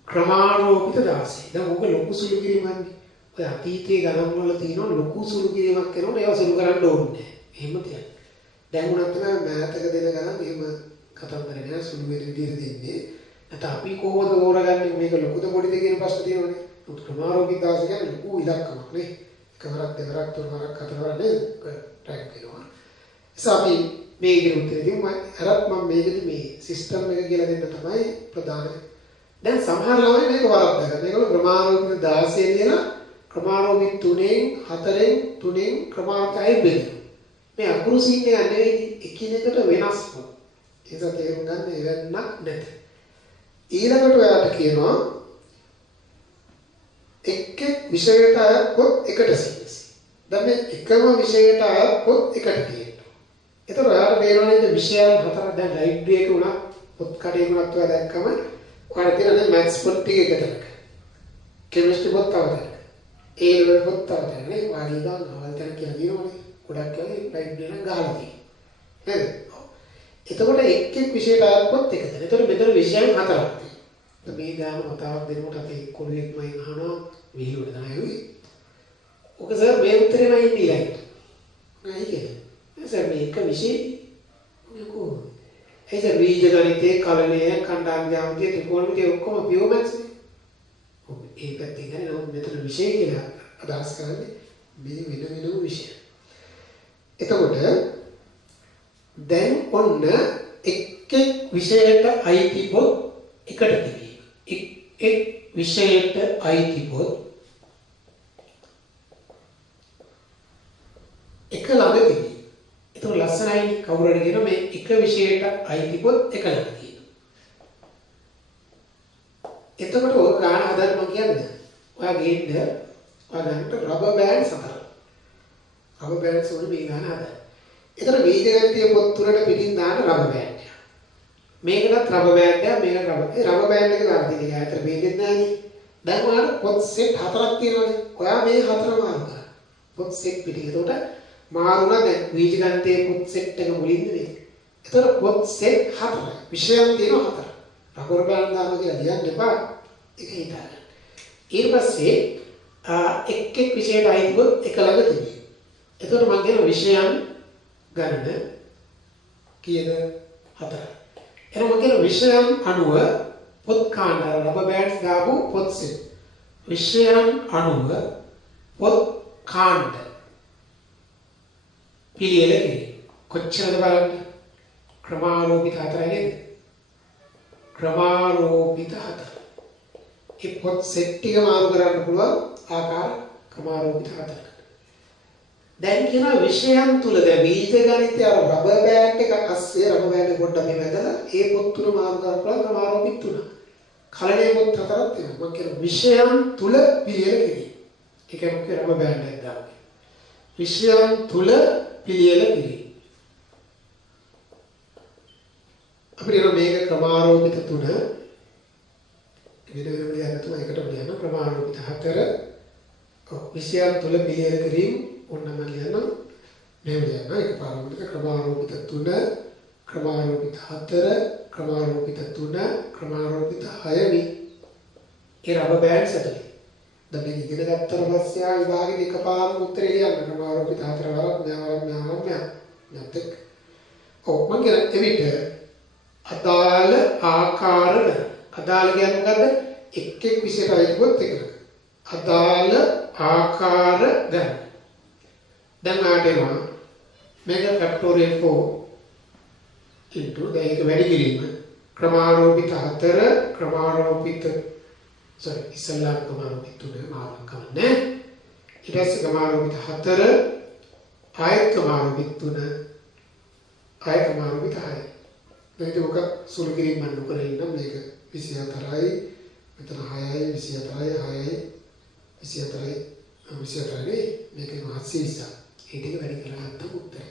ක්‍රමාරෝපිත 16. දැන් ඕක ලොකු සුළු කිරීමන්නේ. ඔය අතීතයේ ගණන් වල තියෙන ලොකු සුළු කිරීමක් කරනකොට ඒවා සුළු කරන්න ඕනේ නෑ. එහෙම තියන්න. දැන් උනත් තමයි මෑතක දෙන ගණන් එහෙම කතන්දර නෑ සුළු වෙන විදිහට දෙන්නේ. නැත්නම් අපි කොහොමද තෝරගන්නේ මේක ලොකුද පොඩිද කියන ප්‍රශ්න තියෙනවනේ. උත් ක්‍රමාරෝපිත 16 කියන්නේ ලොකු ඉලක්කමක් නේ. එකවරක් දෙවරක් තුන්වරක් හතරවරක් නේද? ට්‍රැක් කරනවා. අපි මේකේ උත්තරේදී මම මේකෙදි මේ සිස්ටම් එක කියලා දෙන්න තමයි ප්‍රධාන. දැන් සමහර ළමයි මේක වරද්දා ගන්න. ඒගොල්ලෝ ක්‍රමාරෝපිත 16 කියලා ක්‍රමාරෝපිත 3න් 4න් 3න් ක්‍රමාරෝපිත 6 බෙදෙනවා. මේ අකුරු සීන් එක නෙවෙයි එකිනෙකට වෙනස් පොත්. ඒක තේරුම් ගන්න එවන්නක් නැත. ඊළඟට ඔයාලට කියනවා එක් විෂයයට අයත් පොත් එකට සීනස්. දැන් මේ එකම විෂයයට අයත් පොත් එකට තියෙනවා. ඒතර ඔයාලට තේරෙනවා නේද විෂයන් හතරක් දැන් ලයිබ්‍රරි එකේ උනත් පොත් කඩේ උනත් ඔයා දැක්කම ඔයාලට තේරෙන්නේ මැත්ස් පොත් ටික එකතැනක. කෙමිස්ට්‍රි පොත් තවතැනක. ඒ ලෙවල් පොත් තවතැනක නේ. වාගේ ගන්නවල් තැන කියලා කියනවනේ. ගොඩක් වෙලාවෙ ලයිබ්‍රරි එකෙන් ගහලා තියෙනවා. නේද? එතකොට එක් විෂයයට අයත් පොත් එකතැන. ඒතර මෙතන විෂයන් හතරක් තියෙනවා. මේ ගාන මතාවක් දෙනකොට අපි කොළුවෙක් මයින් අහනවා විහිළුවට තමයි. ඔක සර් මේ උත්තරේ මම ඉන්නේ ඊළඟට. නෑ කියන්නේ. සර් මේක විෂය මොකෝ. ඒ සර් බීජ ගණිතේ කලණය කණ්ඩායම් ජ්‍යාමිතිය ත්‍රිකෝණමිතිය ඔක්කොම පියෝ මැත්ස් නේ. ඔව් ඒ පැත්තෙන් ගන්නේ නමුත් මෙතන විෂය කියලා අදහස් කරන්නේ මේ වෙන විෂය. එතකොට දැන් ඔන්න එක් විෂයකට අයිති පොත් එකට තිබේ. එක් විෂයයට අයිති පොත් එක ළඟ තිබේ. ඒක ලස්සනයි කවුරු හරි කියන මේ එක විෂයයට අයිති පොත් එක ළඟ තියෙනවා. එතකොට ඔය ගාන හදන්න මම කියන්නේ. ඔයා ගේන්න ඔයාලන්ට රබර් බෑන්ඩ්ස් හතරක්. රබර් බෑන්ඩ්ස් වල මේ ගාන හදන්න. ඒතර වීජගණිතීය පොත් තුනට පිටින් දාන රබර් බෑන්ඩ්. මේකටත් රබර් බෑන්ඩ් එකක් මේකට රබර්. ඒ රබර් බෑන්ඩ් එක දාලා තියෙන එක ඇතර වේදෙන්නේ නැහැනේ. දැන් ඔයාලට පොත් සෙට් හතරක් තියෙනවානේ. ඔයා මේ හතර මාරු කරා. පොත් සෙට් පිටින්. ඒකට මාරුණා දැන් වීජගණිතයේ පොත් සෙට් එක මුලින්ද මේ. ඒතර පොත් සෙට් හතරයි. විෂයන් තියෙනවා හතර. රබර් බෑන්ඩ් දානවා කියලා ලියන්න එපා. ඒක හිතාගන්න. ඊට පස්සේ එක් විෂයයට අයිතිව එක ළඟ තිබේ. එතකොට මම කියන විෂයන් ගණන කීයද? 4යි. එහෙනම් මම කියන විෂයන් අනුව පොත් කාණ්ඩ රබර් බෑන්ඩ්ස් දාපු පොත් සෙට්. විෂයන් අනුව පොත් කාණ්ඩ පිළියෙල කිරීම. කොච්චරද බලන්න? ක්‍රමාරෝපිත 4යි නේද? ක්‍රමාරෝපිත 4. ඒ පොත් සෙට් ටික මාරු කරන්න පුළුවන් ආකාර ක්‍රමාරෝපිත 4කට. දැන් කියන විෂයන් තුල දැන් බීජ ගණිතය අර රබර් බෑන්ඩ් එක අස්සේ රබර් බෑන්ඩ් එක පොඩ්ඩක් මේ වැදලා ඒ පොත් තුන මාරු කරලා ක්‍රමාරෝපිත 3. කලණේ පොත් 4ක් තියෙනවා. මම කියන විෂයන් තුල පිළියෙල කිරීම. ඒක මොකද රබර් බෑන්ඩ් එක දාන්න. විෂයන් තුල පිළියෙල කිරීම. අපිට මේක ක්‍රමාරෝපිත 3 විදිහට ලියන්න එකට ලියන්න ක්‍රමාරෝපිත 4 විෂයන් තුල පිළියෙල කිරීම ඕනම ලියන්න මේ ලියන්න එකපාරට ක්‍රමාරෝපිත 3 ක්‍රමාරෝපිත 4 ක්‍රමාරෝපිත 3 ක්‍රමාරෝපිත 6 ඒ රබර් බෑන්ඩ්ස් ඇතුලේ දැන් මේක ඉගෙන ගත්තට පස්සේ ආ විභාගෙ එකපාරම උත්තරේ ලියන්න ක්‍රමාරෝපිත 4 වරක් නැත්නම් ඔව් මම කියන එවිට අදාළ ආකාර අදාළ කියන්නේ මොකද්ද? එක් විෂයකට අයිතිවත් එකක. අදාළ ආකාර ගන්න. දැන් ආටේවා මේක ෆැක්ටෝරියල් 4 into දැන් ඒක වැඩි කිරීම ක්‍රමාරෝපිත 4 ක්‍රමාරෝපිත ඉස්සල්ලාම ක්‍රමාරෝපිත 3 මාර්ග කරන්නේ. ඊට පස්සේ ක්‍රමාරෝපිත 4 ආයත ක්‍රමාරෝපිත 3 ආයත ක්‍රමාරෝපිත 6. මේක මොකක් සුළු කිරීම මම නොකර ඉන්නම් මේක 24යි මෙතන 6යි 24යි 6යි 24යි 24යි මේක 720. ඒ ටික වැඩි කරලා ගත්ත උත්තරය.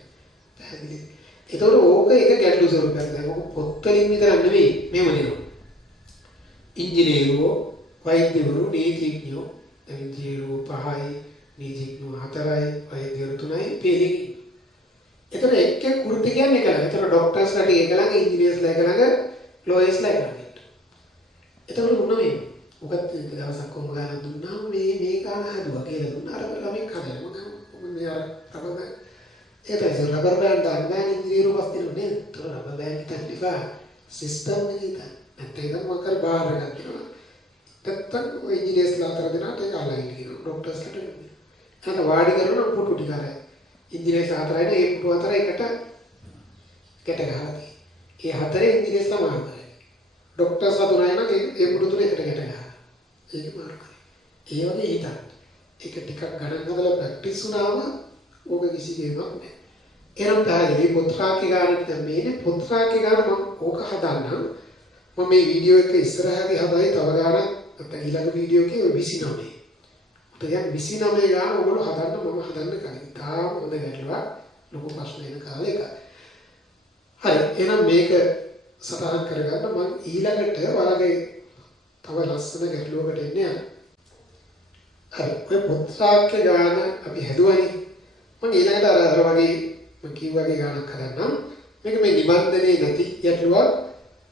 පැහැදිලිද? ඒතකොට ඕක එක ගැටලු ස්වරූපයක්. දැන් ඔක පොත් වලින් විතර නෙවෙයි මේව දෙනවා. ඉංජිනේරුවෝ, වෛද්‍යවරු, නීතිඥයෝ, දැන් ඉංජිනේරුවෝ 5යි, නීතිඥයෝ 4යි, වෛද්‍යවරු 3යි, පෙළේ. ඒතර එක්ක කෘති කියන්නේ එක ළඟ. ඒතර ડોක්ටර්ස්ලාට එක ළඟ, ඉංජිනේර්ස්ලා එක ළඟ, ලෝයර්ස්ලා එක ළඟ. ඒතර උන්න මේ මොකක්ද දවසක් කොහොම ගාන දුන්නා මේ ගාන හදුවා කියලා දුන්නා. අර ළමෙක් හදලා මම මේ අර රබර් ඒකයි රබර් බෑන්ඩ් දාන්න ඉංජිනේරු පස් දෙනවා නේද? ඒතර රබර් බෑන්ඩ් තත්තිවා සිස්ටම් එකේ දාන්න. නැත්නම් ඒක මොකක් කර බාහිර ගන්නවා. නැත්නම් ඔය ඉංජිනේර්ස්ලා අතර දෙනාට ඒක අලයින් කියනවා. ડોක්ටර්ස්ලාට නෙමෙයි. එහෙනම් වාඩි කරන පුටු ටික අරයි. ඉංජිනේර්ස් හතරයිනේ ඒ පුටු හතර එකට ගැට ගහලා තියෙන්නේ. ඒ හතරේ ඉංජිනේර්ස්ලා මාරු කරයි. ડોක්ටර්ස්ලා තුනයි නම් ඒ පුටු තුන එකට ගැට ගහලා. ඒක මාරු කරයි. ඒ වගේ හිතන්න. ඒක ටිකක් ගණන් හදලා ප්‍රැක්ටිස් වුණාම ඕක කිසි දෙයක් නෑ. එනම් පැහැදිලි පොත්‍රාකේ ගානට දැන් මේනේ පොත්‍රාකේ ගාන මම ඕක හදන්නම්. මම මේ වීඩියෝ එක ඉස්සරහදී හදයි තව ගානක් නැත්නම් ඊළඟ වීඩියෝ එකේ 29. දැන් 29 ගාන ඔයගොල්ලෝ හදන්න මම හදන්න කලින්. තාම හොඳ ගැටලුවක් ලොකු ප්‍රශ්න එන කාලේ එක. හරි එහෙනම් මේක සටහන් කරගන්න මම ඊළඟට ඔයාලගේ තව ලස්සන ගැටලුවකට එන්නේ යනවා. හරි ඔය පොත්‍රාකේ ගාන අපි හදුවනේ. මම ඊළඟට අර වගේ මම කිව්වාගේ ගානක් හදන්නම්. මේක මේ නිබන්ධනේ නැති ගැටලුවක්.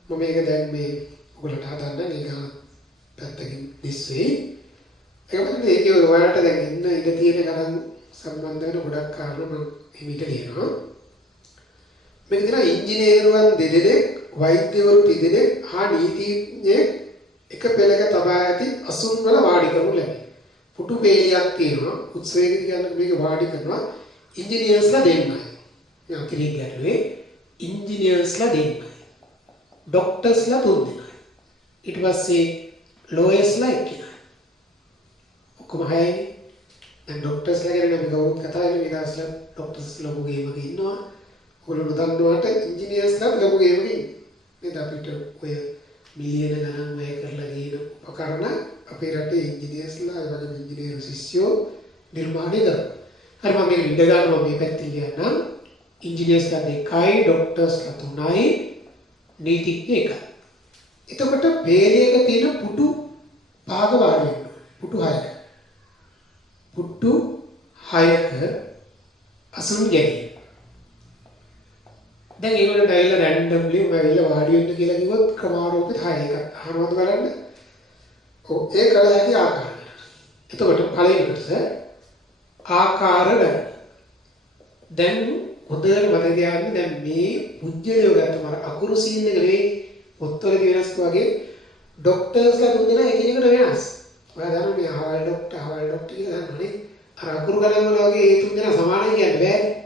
මම මේක දැන් මේ ඔයගොල්ලන්ට හදන්න මේ ගාන පැත්තකින් දිස්වේ. ඒක ඔයාලට දැන් ඉන්න ඉඳ තියෙන ගණන් සම්බන්ධ වෙන ගොඩක් කාරණා මම හිමිට ලියනවා. මේක දිනා ඉංජිනේරුවන් දෙදෙනෙක්, වෛද්‍යවරු දෙදෙනෙක් හා නීතිඥයෙක් එක පෙළක තබා ඇති අසුන් වල වාඩි කරනු ලැබේ. පුටු වේලියක් තියෙනවා. උත්සවයකට කියන්නේ මේක වාඩි කරනවා ඉංජිනේර්ස්ලා දෙන්නයි. මේ අතිරේක ගැටලුවේ ඉංජිනේර්ස්ලා දෙන්නයි. ડોක්ටර්ස්ලා තුන් දෙනයි. ඊට පස්සේ ලෝයර්ස්ලා එක්කෙනයි. ඔක්කොම හයයි. දැන් ડોක්ටර්ස්ලා ගැන අපි කවුරුත් කතා කරන්නේ මේ දවස්වල ડોක්ටර්ස් ලොකු ගේමක ඉන්නවා. ඔයගොල්ලෝ දන්නවට ඉංජිනේර්ස්ලා ලොකු ගේමක ඉන්නවා. නේද අපිට ඔය මිලියන ගණන් වැය කරලා ගින උපකරණ අපේ රටේ ඉංජිනේර්ස්ලා ඒ වගේම ඉංජිනේරු ශිෂ්‍යයෝ නිර්මාණය කරනවා. හරි මම මේක ඉඳ ගන්නවා මේ පැත්තේ කියන්නම්. ඉංජිනේර්ස්ලා 2යි, ડોක්ටර්ස්ලා 3යි, නීතිඥ 1යි. එතකොට පේලියක තියෙන පුටු භාග වාඩි වෙනවා. පුටු 6ක. පුටු 6ක අසුන් ගැනීම. දැන් ඒගොල්ලෝ ඇවිල්ලා රැන්ඩම්ලි මම ඇවිල්ලා වාඩි වෙන්න කියලා කිව්වොත් ක්‍රමාරෝපිත 6 එකක්. අහනවද බලන්න? ඔව් ඒ කල හැකි ආකාරය. එතකොට පළවෙනි කොටස ආකාර ගන්න. දැන් හොඳට මතක තියාගන්න දැන් මේ පුජ්‍යලියෝ ගත්තම අකුරු සීන් එක නෙවෙයි පොත්වල වෙනස් වගේ ડોක්ටර්ස්ලා තුන්දෙනා එකිනෙකට වෙනස්. ඔයා දන්නවා මේ අහවල් ડોක්ටර් කියලා දන්නවනේ. අර අකුරු ගණන් වල වගේ ඒ තුන්දෙනා සමානයි කියන්න බෑනේ.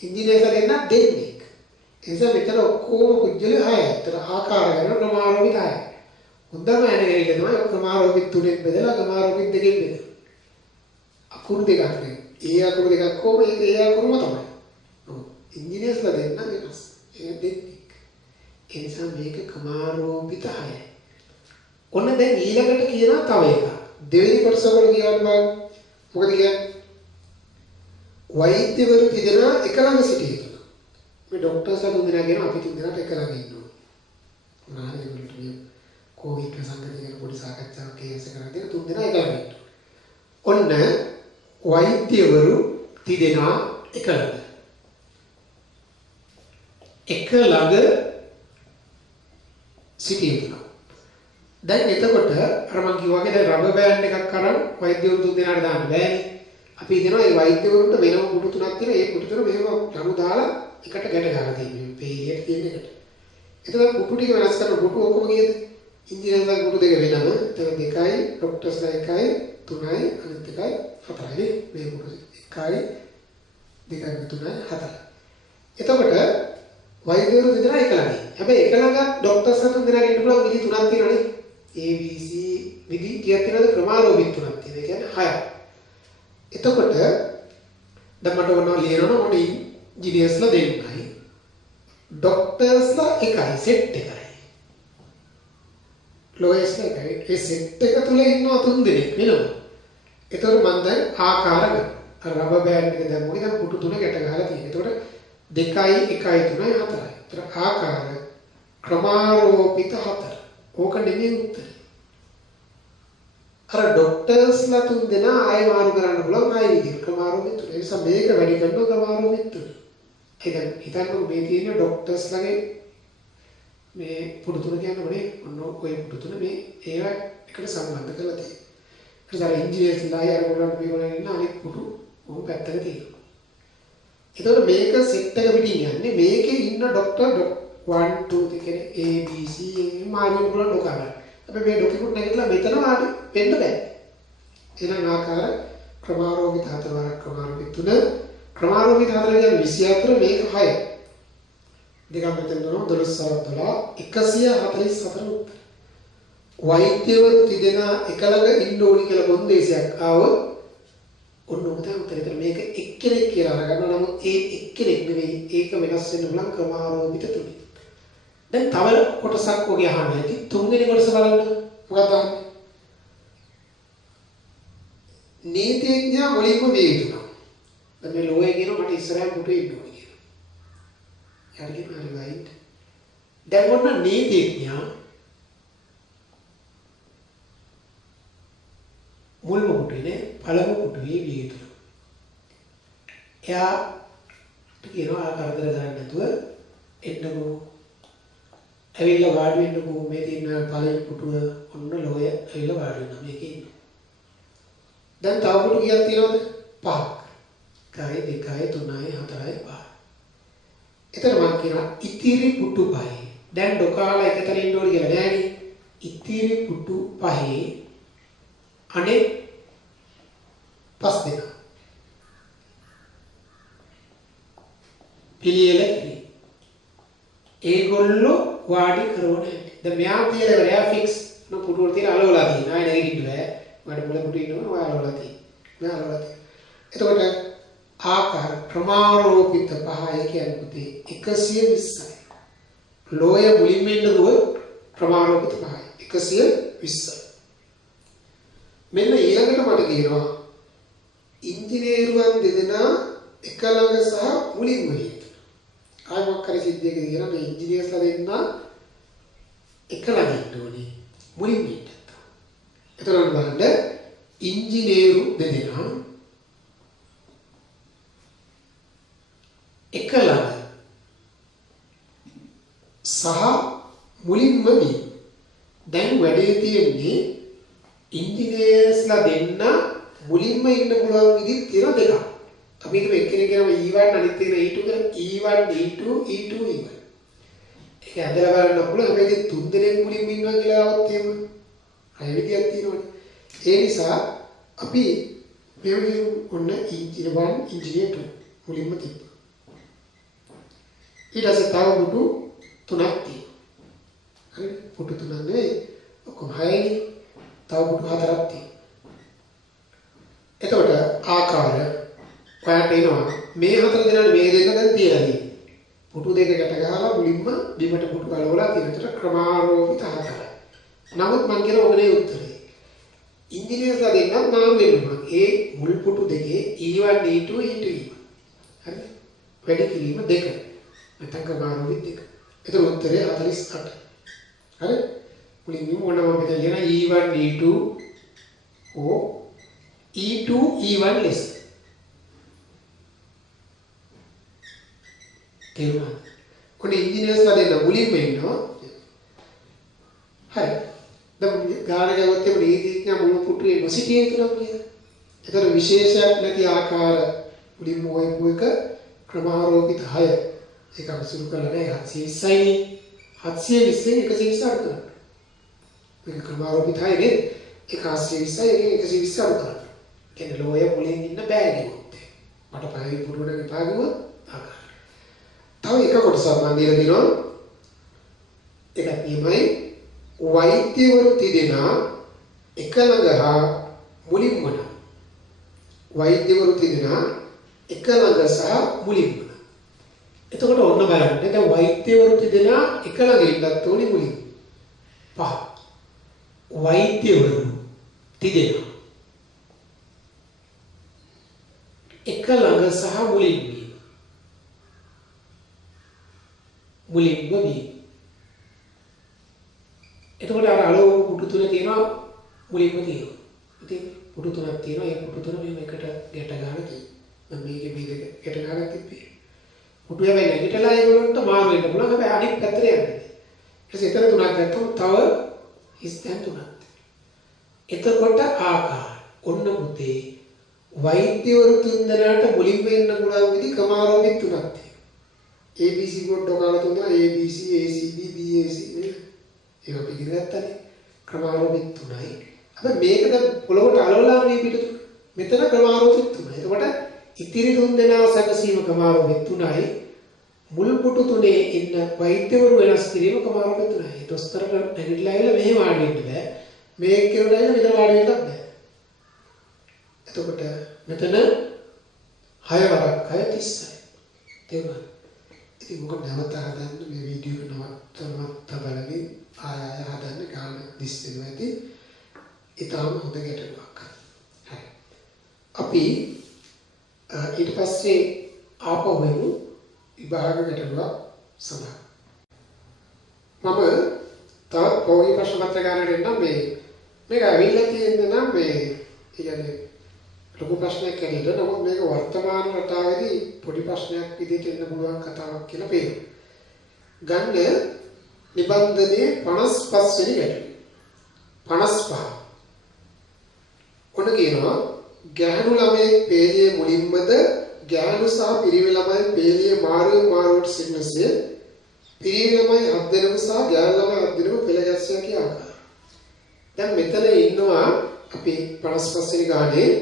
ඉංජිනේර්ලා දෙන්නා දෙන්නෙක්. ඒ නිසා මෙතන ඔක්කොම පුජ්‍යලිය 6යි. ඒතර ආකාර ගන්න ප්‍රමාණෝපිත 6යි. හොඳම ඇනගෙනිල්ල තමයි ප්‍රමාණෝපිත 3ෙන් බෙදලා ප්‍රමාණෝපිත 2කින් බෙදලා. අකුරු දෙකක් නේ. ඒ අකුරු දෙකක් කොහොම ඒ අකුරුම තමයි. ඔව්. ඉංජිනේර්ස්ලා දෙන්නා වෙනස්. ඒ දෙන්නෙක්. ඒ නිසා මේක ප්‍රමාණෝපිත 6යි. ඔන්න දැන් ඊළඟට කියනවා තව එකක්. දෙවෙනි කොටස වල කියවන්න බලන්න. මොකද කියන්නේ? වෛද්‍යවරු තිදෙනා එක ළඟ සිටිය යුතුයි. මේ ડોක්ටර්ස්ලා තුන්දෙනා කියන අපි තුන්දෙනාට එක ළඟ ඉන්න ඕනේ. මොනවාද ඒකට මේ කොවිඩ් ප්‍රසංගය ගැන පොඩි සාකච්ඡාවක් කේස් එකක් කරලා තුන්දෙනා එක ළඟ ඉන්න. ඔන්න වෛද්‍යවරු තිදෙනා එක ළඟ. එක ළඟ සිටිය යුතුයි. දැන් එතකොට අර මං කිව්වා වගේ දැන් රබර් බෑන්ඩ් එකක් අරන් වෛද්‍යවරු තුන්දෙනාට දාන්න බෑනේ. අපි දෙනවා මේ වෛද්‍යවරුන්ට වෙනම පුටු තුනක් තියෙනවා. ඒ පුටු තුන මෙහෙම ලනු දාලා එකට ගැට ගහලා තියෙනවා. මේ පේලියට තියෙන එකට. එතකොට පුටු ටික වෙනස් කරන පුටු ඔක්කොම කීයද? ඉංජිනේරුලා පුටු දෙක වෙනම. එතන 2යි, ડોක්ටර්ස්ලා 1යි, 3යි, අනිත් එකයි 4යි. මේ පුටු 1යි, 2යි, 3යි, 4යි. එතකොට වෛද්‍යවරු දෙදෙනා එක ළඟයි. හැබැයි එක ළඟ ડોක්ටර්ස්ලා තුන්දෙනාට ඉන්න පුළුවන් විදි තුනක් තියෙනවනේ. ABC විදි කීයක් තියෙනවද? ක්‍රමාරෝපිත තුනක් තියෙනවා. ඒ කියන්නේ 6ක්. එතකොට දැන් මට ඕන ලියනවා මොන ඉංජිනේර්ස්ලා දෙන්නයි ડોක්ටර්ස්ලා එකයි සෙට් එකයි ලෝයස්ලා එකයි ඒ සෙට් එක තුල ඉන්නවා තුන් දෙනෙක් වෙනවා. එතකොට මම දැන් ආකාර ගන්න. අර රබර් බෑන්ඩ් එක දැම්මොත් දැන් පුටු තුන ගැට ගහලා තියෙනවා. එතකොට 2යි 1යි 3යි 4යි. ඒතර ආකාර ක්‍රමාරෝපිත 4. ඕක නෙමෙයි උත්තරේ. අර ડોක්ටර්ස්ලා තුන් දෙනා ආයෙ මාරු කරන්න පුළුවන් ආයෙ විදිහට ක්‍රමාරෝපිත 3. ඒ නිසා මේක වැඩි කරනවා ක්‍රමාරෝපිත 3. ඒ දැන් හිතන්නකො මේ තියෙන ડોක්ටර්ස්ලාගේ මේ පුටු තුන කියන්නේ මොනේ? ඔන්න ඔය පුටු තුන මේ ඒවා එකට සම්බන්ධ කරලා තියෙනවා. ඒ නිසා ඉංජිනේර්ස්ලා ආයෙ අර මොනවද මේගොල්ලෝ ඉන්න අනිත් පුටු මොහොම පැත්තක තියෙනවා. එතකොට මේක සෙට් එක පිටින් යන්නේ මේකේ ඉන්න ડોක්ටර් 1 2 කියන්නේ A B C මාරු කරන ලෝකා ගන්න. අපි මේ ඩොකියුමන්ට් නැගිටලා මෙතන වාඩි වෙන්න බෑ. එහෙනම් ආකාර ක්‍රමාරෝපිත 4 වරක් ක්‍රමාරෝපිත 3 ක්‍රමාරෝපිත 4 කියන්නේ 24 මේක 6. දෙකක් මෙතන දුන්නොත් 12 144 උත්තර. වෛද්‍යවරු තිදෙනා එක ළඟ ඉන්න ඕනි කියලා කොන්දේසියක් ආවොත් ඔන්න ඔබ තමයි උත්තරේ. මේක එක්කෙනෙක් කියලා අරගන්න. නමුත් ඒ එක්කෙනෙක් නෙවෙයි ඒක වෙනස් වෙන්න පුළුවන් ක්‍රමාරෝපිත 3. දැන් තව කොටසක් ඔගේ අහන්න ඇති. තුන්වෙනි කොටස බලන්න. මොකක්ද අහන්නේ? නීතිඥයා මුලින්ම විය යුතුයි. දැන් මේ ලෝයේ කියන මට ඉස්සරහින් පුටුවේ ඉන්න ඕනේ කියලා. යාට කියන හරි රයිට්. දැන් ඔන්න නීතිඥයා මුල්ම පුටුවේ පළමු පුටුවේ විය යුතුයි. එයා කියනවා කරදර ගන්න නැතුව එන්නකෝ ඇවිල්ලා වාඩි වෙන්නකෝ මේ තියෙන පළවෙනි පුටුව ඔන්න ලෝය ඇවිල්ලා වාඩි වෙනවා මේකේ ඉන්න. දැන් තව පුටු කීයක් තියෙනවද? 5ක්. 1යි 2යි 3යි 4යි 5යි. එතන මම කියනවා ඉතිරි පුටු 5. දැන් ඩොකාලා එකතන ඉන්න ඕනේ කියලා නෑනේ. ඉතිරි පුටු 5 අනේ 5 දෙනා. පිළියෙල කිරි. ඒගොල්ලෝ වාඩි කරවන්නේ. දැන් මෙයා කියලා එයා ෆික්ස් න පුටුවල තියෙන අලවලා තියෙනවා. ආයෙ නැගිටින්න බෑ. මඩ මුල පුටු ඉන්නවා ඔය අලවලා තියෙනවා. මෙයා අලවලා තියෙනවා. එතකොට ආකාර ක්‍රමාරෝපිත 5 කියන්නේ පුතේ 120යි. ලෝය මුලින්ම ඉන්නකෝ ක්‍රමාරෝපිත 5යි. 120යි. මෙන්න ඊළඟට මට කියනවා ඉංජිනේරුවන් දෙදෙනා එක ළඟ සහ මුලින්ම ඉන්න. ආයමක් කර සිද්ධියක කියනවා මේ ඉංජිනේර්ස්ලා දෙන්නා එක ළඟ ඉන්න ඕනේ මුලින්ම ඉන්න. එතකොට බලන්න ඉංජිනේරු දෙදෙනා එක ළඟ සහ මුලින්ම ඉන්න. දැන් වැඩේ තියෙන්නේ ඉන්ජිනේර්ස්ලා දෙන්න මුලින්ම ඉන්න පුළුවන් විදි තියෙන දෙකක්. අපි හිතමු එක්කෙනෙක් කියනවා E1 අනිත් එක E2 කියලා E1 E2 E2 E1. ඒක ඇදලා බලන්න පුළුවන්. හැබැයි තුන් දෙනෙක් මුලින්ම ඉන්නවා කියලා આવත් එහෙම අය විදියක් තියෙනවනේ. ඒ නිසා අපි මේ ඔන්න engineer 1 engineer 2 මුලින්ම තිබ්බා. ඊට පස්සේ තව පුටු තුනක් තියෙනවා. හරි පුටු තුනක් නෙවෙයි ඔක්කොම 6නේ. තව පුටු හතරක් තියෙනවා. එතකොට ආකාර ඔයාට එනවා මේ හතර දෙනාට මේ දෙක දැන් තියලා තියෙනවා. පුටු දෙක ගැට ගහලා මුලින්ම බිමට පුටු ගලවලා තියෙනතර ක්‍රමාරෝපිත හතරයි. නමුත් මම කියන ඔබේ උත්තරේ ඉංජිනේර්ස්ලා දෙන්නත් මාරු වෙනවා. ඒ මුල් පුටු දෙකේ E1 E2 E2 E1. හරි. වැඩි කිරීම දෙක. නැත්නම් ක්‍රමාරෝපිත දෙක. ඒතර උත්තරේ 48. හරි. මුලින්ම මොනවා අපි කියන E1 E2 or E2 E1 less. තේරුණාද? කොහේ ඉංජිනේර්ස්ලා දෙන්න මුලින්ම ඉන්නවා. හරි. දැන් ගාන ගවොත් එමු නීතිඥ මුළු පුටුවේ නොසිටිය යුතුනම් නේද? ඒතර විශේෂයක් නැති ආකාර මුලින්ම හොයපු එක ක්‍රමාරෝපිත 6. ඒක අසුරු කරලා නැහැ 720යි. 720 120 අඩු කරනවා. මේක ක්‍රමාරෝපිත 6 නේද? ඒක 720යි ඒක 120 අඩු කරනවා. කියන්නේ ලෝය මුලින් ඉන්න බෑ නෙමෙයි. මට පහේ පුටුවට ගිපාගුවොත් තව එක කොටසක් මම දීලා දිනවා. ඒක තමයි වෛද්‍යවරු තිදෙනා එක ළඟ හා මුලින්ම න. වෛද්‍යවරු තිදෙනා එක ළඟ සහ මුලින්ම න. එතකොට ඔන්න බලන්න. දැන් වෛද්‍යවරු තිදෙනා එක ළඟ ඉන්නත් ඕනේ මුලින්. පහ. වෛද්‍යවරු තිදෙනා එක ළඟ සහ මුලින්ම මුලින්ම වී. එතකොට අර අලෝක පුටු තුන තියෙනවා මුලින්ම තියෙනවා. ඉතින් පුටු තුනක් තියෙනවා. ඒ පුටු තුන මෙහෙම එකට ගැට ගන්න තියෙනවා. මම මේකේ මේ දෙක ගැට ගන්න තිබ්බේ. පුටු හැබැයි නැගිටලා ඒගොල්ලන්ට මාරු වෙන්න පුළුවන්. හැබැයි අනිත් පැත්තට යන්නේ. ඊට පස්සේ එතන තුනක් ගත්තොත් තව හිස්තැන් තුනක්. එතකොට ආකාර ඔන්න පුතේ වෛද්‍යවරු තුන්දෙනාට මුලින්ම එන්න පුළුවන් විදි ක්‍රමාරෝපිත තුනක් තියෙනවා. ABC කොට ඔයාලා තුන්දෙනා ABC ACB BAC නේ. ඒක අපි ඉගෙන ගත්තානේ. ක්‍රමාරෝපිත තුනයි. අපි මේක දැන් පොළොවට අලවලා මේ පිටු මෙතන ක්‍රමාරෝපිත තුනයි. එතකොට ඉතිරි තුන්දෙනා සැකසීම ක්‍රමාරෝපිත තුනයි. මුල් පුටු තුනේ ඉන්න වෛද්‍යවරු වෙනස් කිරීම ක්‍රමාරෝපිත තුනයි. ඒ දොස්තරට නැගිටලා ඇවිල්ලා මෙහෙම වාඩි වෙන්න බෑ. මේක කෙරුණා නම් මෙතන වාඩි වෙන්නත් බෑ. එතකොට මෙතන 6 වරක් 6 30යි. තේරුණාද? ඉතින් මොකද නැවත හදන්න මේ වීඩියෝ එක නවත්තමත් බලමින් ආය හදන්න ගාන දිස් වෙනවා ඇති. ඊටම හොඳ ගැටලුවක්. හරි. අපි ඊට පස්සේ ආපහු වෙමු විභාග ගැටලුවක් සඳහා. මම තවත් පොඩි ප්‍රශ්න පත්‍ර ගන්නට එන්න මේක ඇවිල්ලා තියෙන නම් මේ කියන්නේ ලොකු ප්‍රශ්නයක් කියලා නමුත් මේක වර්තමාන රටාවේදී පොඩි ප්‍රශ්නයක් විදිහට එන්න පුළුවන් කතාවක් කියලා පේනවා. ගන්න නිබන්ධනයේ 55 වෙනි ගැටලුව. 55. ඔන්න කියනවා ගැහණු ළමයේ පේළියේ මුලින්මද ගැහණු සහ පිරිමි ළමයි පේළියේ මාරුවට සිටිනසේ පිරිමි ළමයි 7 දෙනෙකු සහ ගැහණු ළමයි 7 දෙනෙකු පෙළ ගැස්සියා කිය ආකාරය. දැන් මෙතන ඉන්නවා අපි 55 වෙනි ගානේ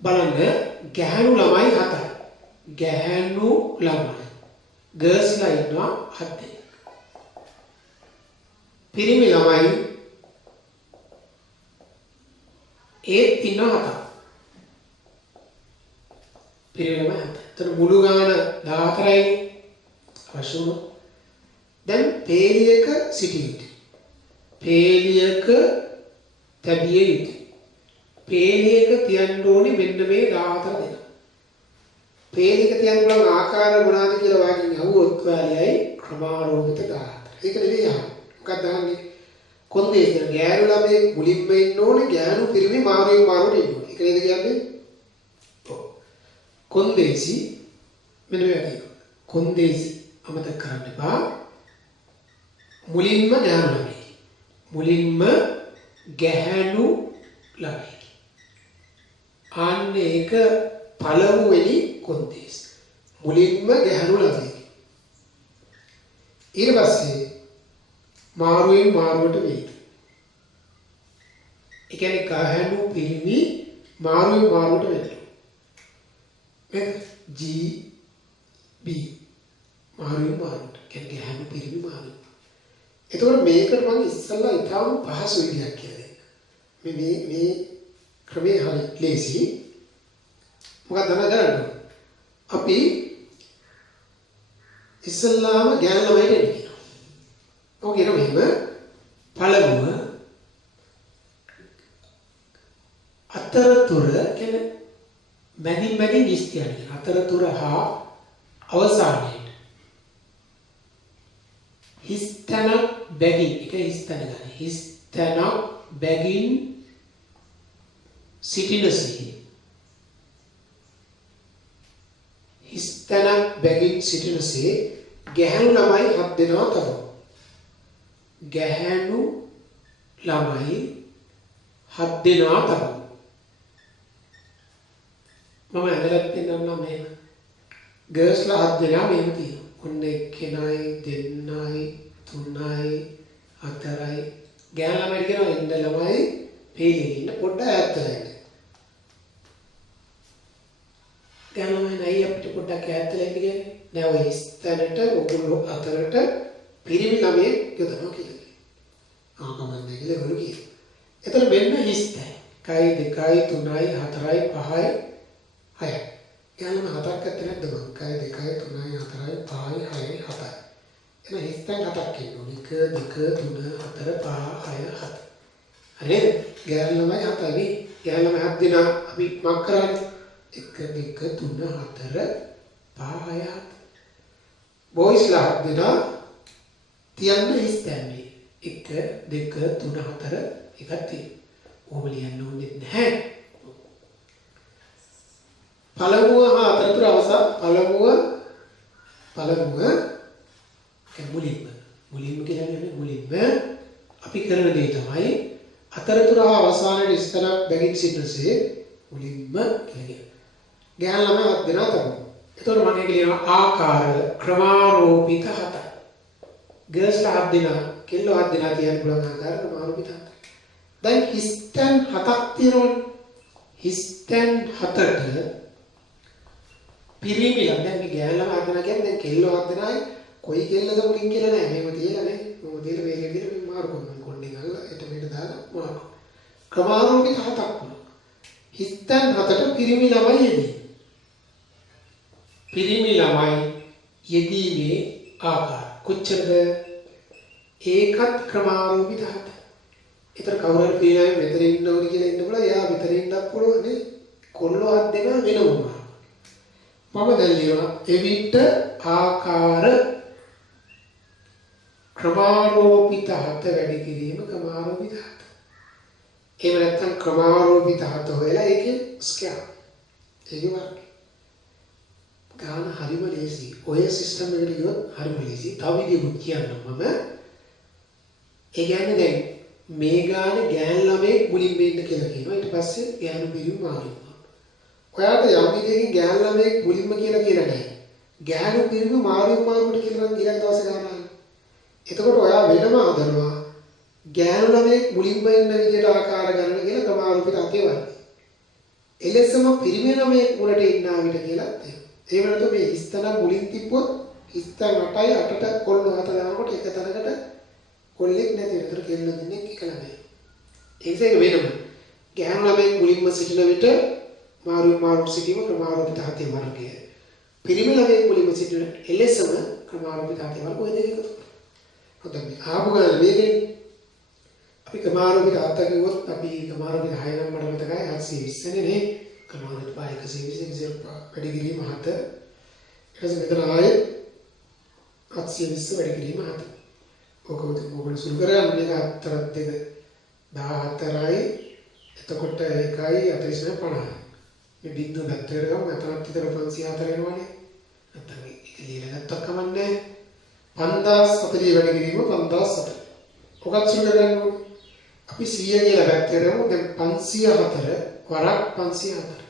බලන්න ගැහණු ළමයි 7යි. ගැහණු ළමයි ගර්ල්ස්ලා ඉන්නවා 7 දෙනෙක්. පිරිමි ළමයි ඒත් ඉන්නවා 7ක්. පිරිමි ළමයි 7. එතන මුළු ගාන 14යි අවශ්‍ය වුණා. දැන් පේලියක සිටිය යුතුයි. පේලියක තැබිය යුතුයි. පේලියක තියන්න ඕනේ මෙන්න මේ 14 දෙනා. පේලියක තියන්න පුළුවන් ආකාර මොනවාද කියලා වාගෙන් අහුවොත් ඔයාලයි ක්‍රමාරෝපිත 14. ඒක නෙවෙයි අහන්නේ. මොකක්ද අහන්නේ? කොන්දේ කියන ගෑනු ළමයේ මුලින්ම ඉන්න ඕනේ ගෑනු පිරිමි මාරුවෙන් මාරුවට ඉන්න ඕනේ. ඒක නේද කියන්නේ? ඔව්. කොන්දේසි මෙන්න මේ වගේ. කොන්දේසි අමතක කරන්න එපා. මුලින්ම ගෑනු ළමයි. මුලින්ම ගැහැණු ළමයි. අන්න ඒක පළමුවෙනි කොන්දේස්. මුලින්ම ගැහැණු ළමයි. ඊට පස්සේ මාරුවෙන් මාරුවට වෙයි. ඒ කියන්නේ ගැහැණු පිරිමි මාරුවෙන් මාරුවට වෙනවා. මේ G B මාරුවෙන් මාරුවට කියන්නේ ගැහැණු පිරිමි මාරුවෙන්. එතකොට මේකට මම ඉස්සල්ලා ඉතාම පහසු විදියක් කියලා දෙන්න. මේ ක්‍රමයේ හරි ලේසි. මොකක්ද කරන්නේ? අපි ඉස්සල්ලාම ගෑන ළමයිට එන්නේ. ඔක කියන මෙහෙම පළමුව අතරතුර කියන්නේ මැදින් නිස්තියන්නේ. අතරතුර හා අවසානයේ හිස්තැනක් බැගින් එක හිස්තැන ගන්න. හිස්තැනක් බැගින් සිටිනසේ හිස්තැනක් බැගින් සිටිනසේ ගැහැණු ළමයි 7 දෙනා තමයි. ගැහැණු ළමයි 7 දෙනා තමයි. මම ඇදලා පෙන්නන්නම් මෙහෙම. ගර්ල්ස්ලා 7 දෙනා මෙහෙම තියෙනවා. ඔන්න එක්කෙනයි දෙන්නයි තුනයි හතරයි ගැහැණු ළමයි කියනවා එන්න ළමයි පේලින් ඉන්න පොඩ්ඩක් ඈත් වෙලා ඉන්න. ගැහැණු ළමයි නයි අපිට පොඩ්ඩක් ඈත් වෙලා ඉන්න කියන්නේ. නෑ ඔය ස්තැනට ඔගොල්ලෝ අතරට පිරිමි ළමයි යොදනවා කියලා. ආකමන්නේ කියලා වලු කියනවා. එතන මෙන්න හිස්තැන. 1 2 3 4 5 6. ගැහැණු ළමයි හතක් ඇත්තේ නැද්ද මං? 1 2 3 4 5 6 7. එන හිස්තැන් හතක් කියනවා. 1 2 3 4 5 6 7. හරිද? ගැහැණු ළමයි හතයි. ගැහැණු ළමයි 7 දෙනා අපි මක් කරන්නේ 1 2 3 4 5 6 7. බොයිස්ලා 7 දෙනා තියන්න හිස්තැන් මේ 1 2 3 4 එකක් තියෙනවා. ඕම ලියන්න ඕනේ නැහැ. පළමුව හා අතරතුර අවසන් පළමුව මුලින්ම කියන්නේ මුලින්ම අපි කරන දේ තමයි අතරතුර හා අවසානයේ ඉස්තරක් බැගින් සිටිනසේ මුලින්ම කියන්නේ ගැහැණු ළමයි 7 දෙනා තමයි. එතකොට මම කියනවා ආකාර ක්‍රමාරෝපිත 7. ගර්ල්ස්ලා 7 දෙනා කෙල්ලෝ 7 දෙනා තියන්න පුළුවන් ආකාර ක්‍රමාරෝපිත 7. දැන් හිස්තැන් 7ක් තියෙනවනේ. හිස්තැන් 7ට පිරිමි ළමයි දැන් මේ ගැහැණු ළමයි 7 දෙනා කියන්නේ දැන් කෙල්ලෝ 7 දෙනායි කොයි කෙල්ලද මුලින් කියලා නෑ. මේව තියලා නේ. මොකද තියලා මේක කියලා මාරු කරනවා. කොණ්ඩෙන් අල්ලලා එට මෙට දාලා මාරු. ක්‍රමාරෝපිත 7ක් වුණා. හිස්තැන් 7ට පිරිමි ළමයි යෙදී. පිරිමි ළමයි යෙදීමේ ආකාර කොච්චරද? ඒකත් ක්‍රමාරෝපිත 7. ඒතර කවුරු හරි පිරිමි මෙතන ඉන්න ඕනි කියලා ඉන්න පුළුවන්. එයා මෙතන ඉන්නත් පුළුවන් නේ. කොල්ලෝ 7 දෙනා වෙන වුණා. මම දැන් ලියනවා එවිට ආකාර ක්‍රමාරෝපිත 7 වැඩි කිරීම ක්‍රමාරෝපිත 7. එහෙම නැත්නම් ක්‍රමාරෝපිත 7 හොයලා ඒකේ ස්කෙයාර්. ඒකේ වර්ගය. ගාන හරිම ලේසි. ඔය සිස්ටම් එකට ගියොත් හරිම ලේසි. තව විදිහකට කියන්නම් මම. ඒ කියන්නේ දැන් මේ ගාන ගෑන් ළමයි මුලින් වෙන්න කියලා කියනවා. ඊට පස්සේ ගෑනු පිරිමි මාරු. ඔයාට යම් විදිහකින් ගෑනු ළමයි මුලින්ම කියලා නැහැ. ගෑනු පිරිමි මාරුවට කියලා නම් ඊළඟ දවසේ ගන්නවා. එතකොට ඔයා වෙනම හදනවා ගෑනු ළමයි මුලින්ම එන්න විදිහට ආකාර ගන්න කියලා ක්‍රමාරූපිත අතේ වර්ගය. එලෙසම පිරිමි ළමයි මුලට ඉන්නා විට කියලා තියෙනවා. ඒ වෙනතු මේ හිස්තන මුලින් තිබ්බොත් හිස්තන 8යි 8ට කොල්ල 7 දානකොට එක තැනකට කොල්ලෙක් නැති විතර කෙල්ල දෙන්නේ එක ළමයි. ඒක වෙනම. ගෑනු ළමයි මුලින්ම සිටින විට මාරු සිටීම ක්‍රමාරූපිත 7 වර්ගය. පිරිමි ළමයි මුලින්ම සිටින එලෙසම ක්‍රමාරූපිත 7 වර්ග ඔය දෙක එකතු. හොඳයි. ආපු ගාන මේකේ අපි ක්‍රමාරූපිත 7 කිව්වොත් අපි ක්‍රමාරූපිත 6 නම් මට මතකයි 720 නේ. ක්‍රමාරූපිත 120 වැඩි කිරීම 7. ඊට පස්සේ මෙතන ආයේ 720 වැඩි කිරීම 7. ඔකෝද සුළු කරගන්න මේක 4 14යි එතකොට 1යි 49 50. මේ බින්දුව නැත්තර ගමු නැතනත් විතර 504 වෙනවනේ. නැත්තම් ඒක ලියලා ගත්තක් කමන්නේ. 5040 වැඩි කිරීම 5040. ඔකත් සුළු කරගන්න ඕනේ. අපි 100 කියලා පැත්තකට දැන් 504 වරක් 504.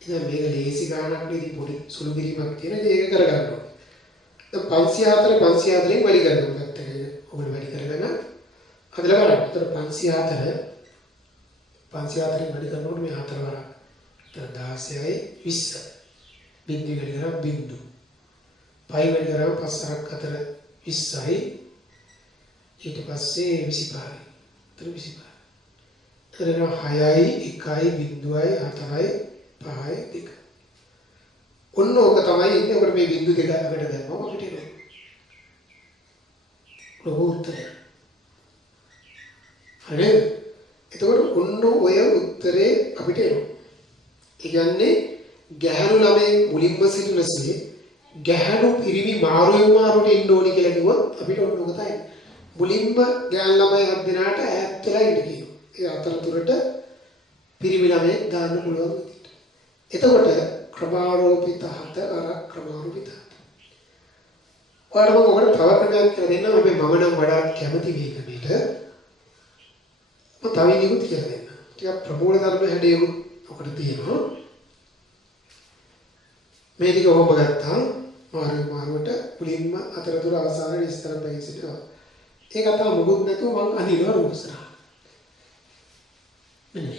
ඉතින් මේක ලේසි ගානක් නෙදී පොඩි සුළු කිරීමක් තියෙන ඒක කරගන්න ඕනේ. දැන් 504 504න් වැඩි කරගන්න පැත්තට. ඔබට වැඩි කරගන්න. හදලා බලන්න. ඒතර 504 504න් වැඩි කරනකොට මේ 4 වරක්. ඒතර 16යි 20. බින්දුව වැඩි කරා බින්දු. පයි වැඩි කරා 5 4 20යි. ඊට පස්සේ 25යි. ඒතර 25. ඒතර 6යි 1යි බින්දුවයි 4යි 5යි 2. ඔන්න ඕක තමයි ඉන්නේ. ඔකට මේ බින්දු දෙක අකට දැම්මම අපිට එනවා. ලොකු උත්තරය. හරි. එතකොට ඔන්න ඔය උත්තරේ අපිට එනවා. ඒ කියන්නේ ගැහැණු ළමයි මුලින්ම සිටිනසේ ගැහැණු පිරිමි මාරුවට ඉන්න ඕනේ කියලා කිව්වොත් අපිට ඔන්න ඔක තමයි. මුලින්ම ගැහැණු ළමයි හත් දිනාට ඈත් වෙලා ඉන්න කියනවා. ඒ අතරතුරට පිරිමි ළමයි දාන්න පුළුවන් විදිහට. එතකොට ක්‍රමාරෝපිත හත අර ක්‍රමාරෝපිත හත. ඔයාලම ඔකට තව ක්‍රමයක් කියලා දෙන්නම්. අපි මම නම් වඩාත් කැමති මේක මේට. මම තව ඉනිකුත් කියලා දෙන්න. ටිකක් ප්‍රබෝධ ධර්ම හැඩයකුත් ඔකට තියෙනවා. මේ ටික ඔහොම ගත්තා. මාරුවට මුලින්ම අතරතුර අවසානයේ විස්තර දෙයිසිටවා. ඒක අතන මොකුත් නැතුව මම අනිනවා රූපසරා. මෙන්න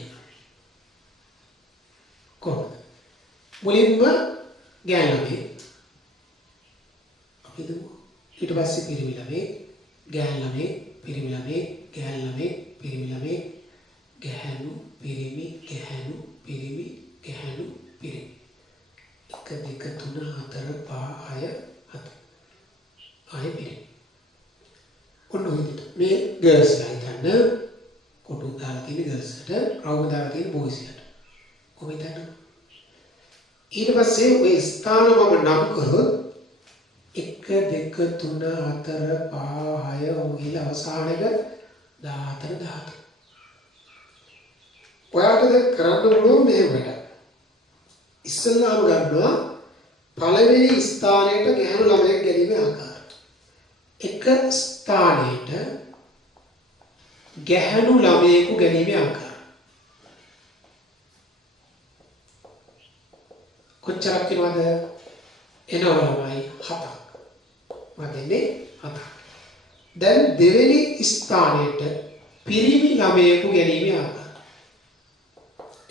කොහොමද? මුලින්ම ගෑනුනේ අපි දුමු. ඊට පස්සේ පිරිමි ළමේ, ගෑනු ළමේ, පිරිමි ළමේ, ගෑනු ළමේ, පිරිමි ළමේ, ගැහැණු, පිරිමි, ගැහැණු, පිරිමි, ගැහැණු, පිරිමි. 1 2 3 4 5 6 7. ආයෙ පිරිමි. ඔන්න ඔය විදිහට මේ ගර්ල්ස් ලා හිටන්න කොටු දාලා තියෙන ගර්ල්ස්ට, රවුම දාලා තියෙන බොයිස්ලට. කොහොමද හිටන්නේ? ඊට පස්සේ ඔය ස්ථාන මම නම් කරොත් 1 2 3 4 5 6 ඔගිල අවසාන එක 14 14. ඔයාලට කරන්න පුළුවන් මේ වැඩ. ඉස්සෙල්ලාම ගන්නවා පළවෙනි ස්ථානයට ගැහැණු ළමයෙක් ගැනීමේ ආකාරය. එක ස්ථානයට ගැහැණු ළමයෙකු ගැනීමේ ආකාරය. කොච්චරක් වෙනවද? එනවලමයි 7ක්. මදෙන්නේ 7ක්. දැන් දෙවෙනි ස්ථානයට පිරිමි ළමයෙකු ගැනීමේ ආකාරය.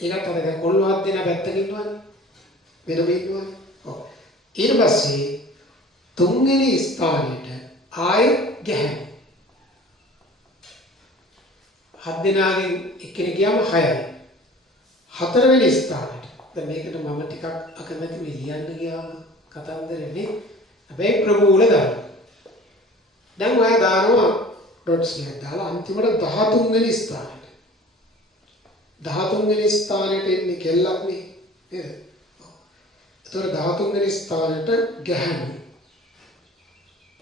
ඒකට අර දැන් කොල්ල හත් දෙනා පැත්තක ඉන්නවනේ. වෙනම ඉන්නවනේ. ඔව්. ඊට පස්සේ තුන්වෙනි ස්ථානයට ආයෙ ගැහැණු. හත් දෙනාගෙන් එක්කෙනෙක් ගියාම 6යි. හතරවෙනි ස්ථානයට. දැන් මේකට මම ටිකක් අකමැති මේ ලියන්න ගියාම කතන්දරනේ. හැබැයි ප්‍රබෝල දානවා. දැන් ඔයා දානවා ඩොට්ස් එකක් දාලා අන්තිමට 13 වෙනි ස්ථානයට. 13 වෙනි ස්ථානයට එන්නේ කෙල්ලක් නේ. නේද? ඒතර 13 වෙනි ස්ථානයට ගැහැණු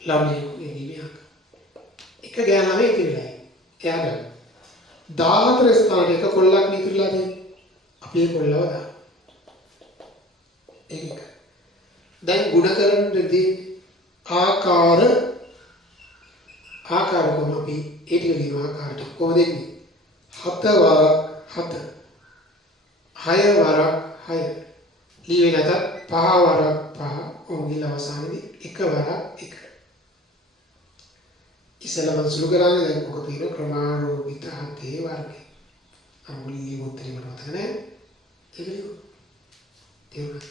ළමයෙකු එන්නේ. එක ගෑනු ළමයෙක් ඉතිරිලා. එයා ගන්න. 14 ස්ථානයට එක කොල්ලක් නිතිරිලා තියෙන්නේ. අපි ඒ කොල්ලව දානවා. ඒක. දැන් ගුණ කරන්නදී ආකාර කොහොම අපි ඒ ටික ලියන ආකාරයට කොහොමද එන්නේ? 7 වරක් 7 6 වරක් 6 ලියවෙ නැතත් 5 වරක් 5 ඔංගිල අවසානයේදී 1 වරක් 1. ඉස්සෙල්ලාම සුළු කරන්නේ දැන් ඔක තියෙන ක්‍රමාරෝපිත හතේ වර්ගය. අමුලිය උත්තරේ මට මතක නැහැ. ඒක ලියමු. තේරුණා?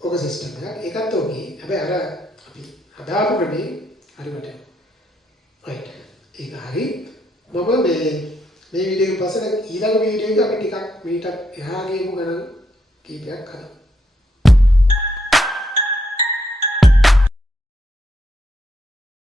ඔක සිස්ටම් එකක්. ඒකත් ඕකේ. හැබැයි අර අපි හදාපු ක්‍රමේ හරියට. රයිට්. ඒක හරි. මම මේ වීඩියෝ එක පස්සේ ඊළඟ වීඩියෝ එක අපි ටිකක් මීටක් එහා ගියමු ගණන් කීපයක් හදමු.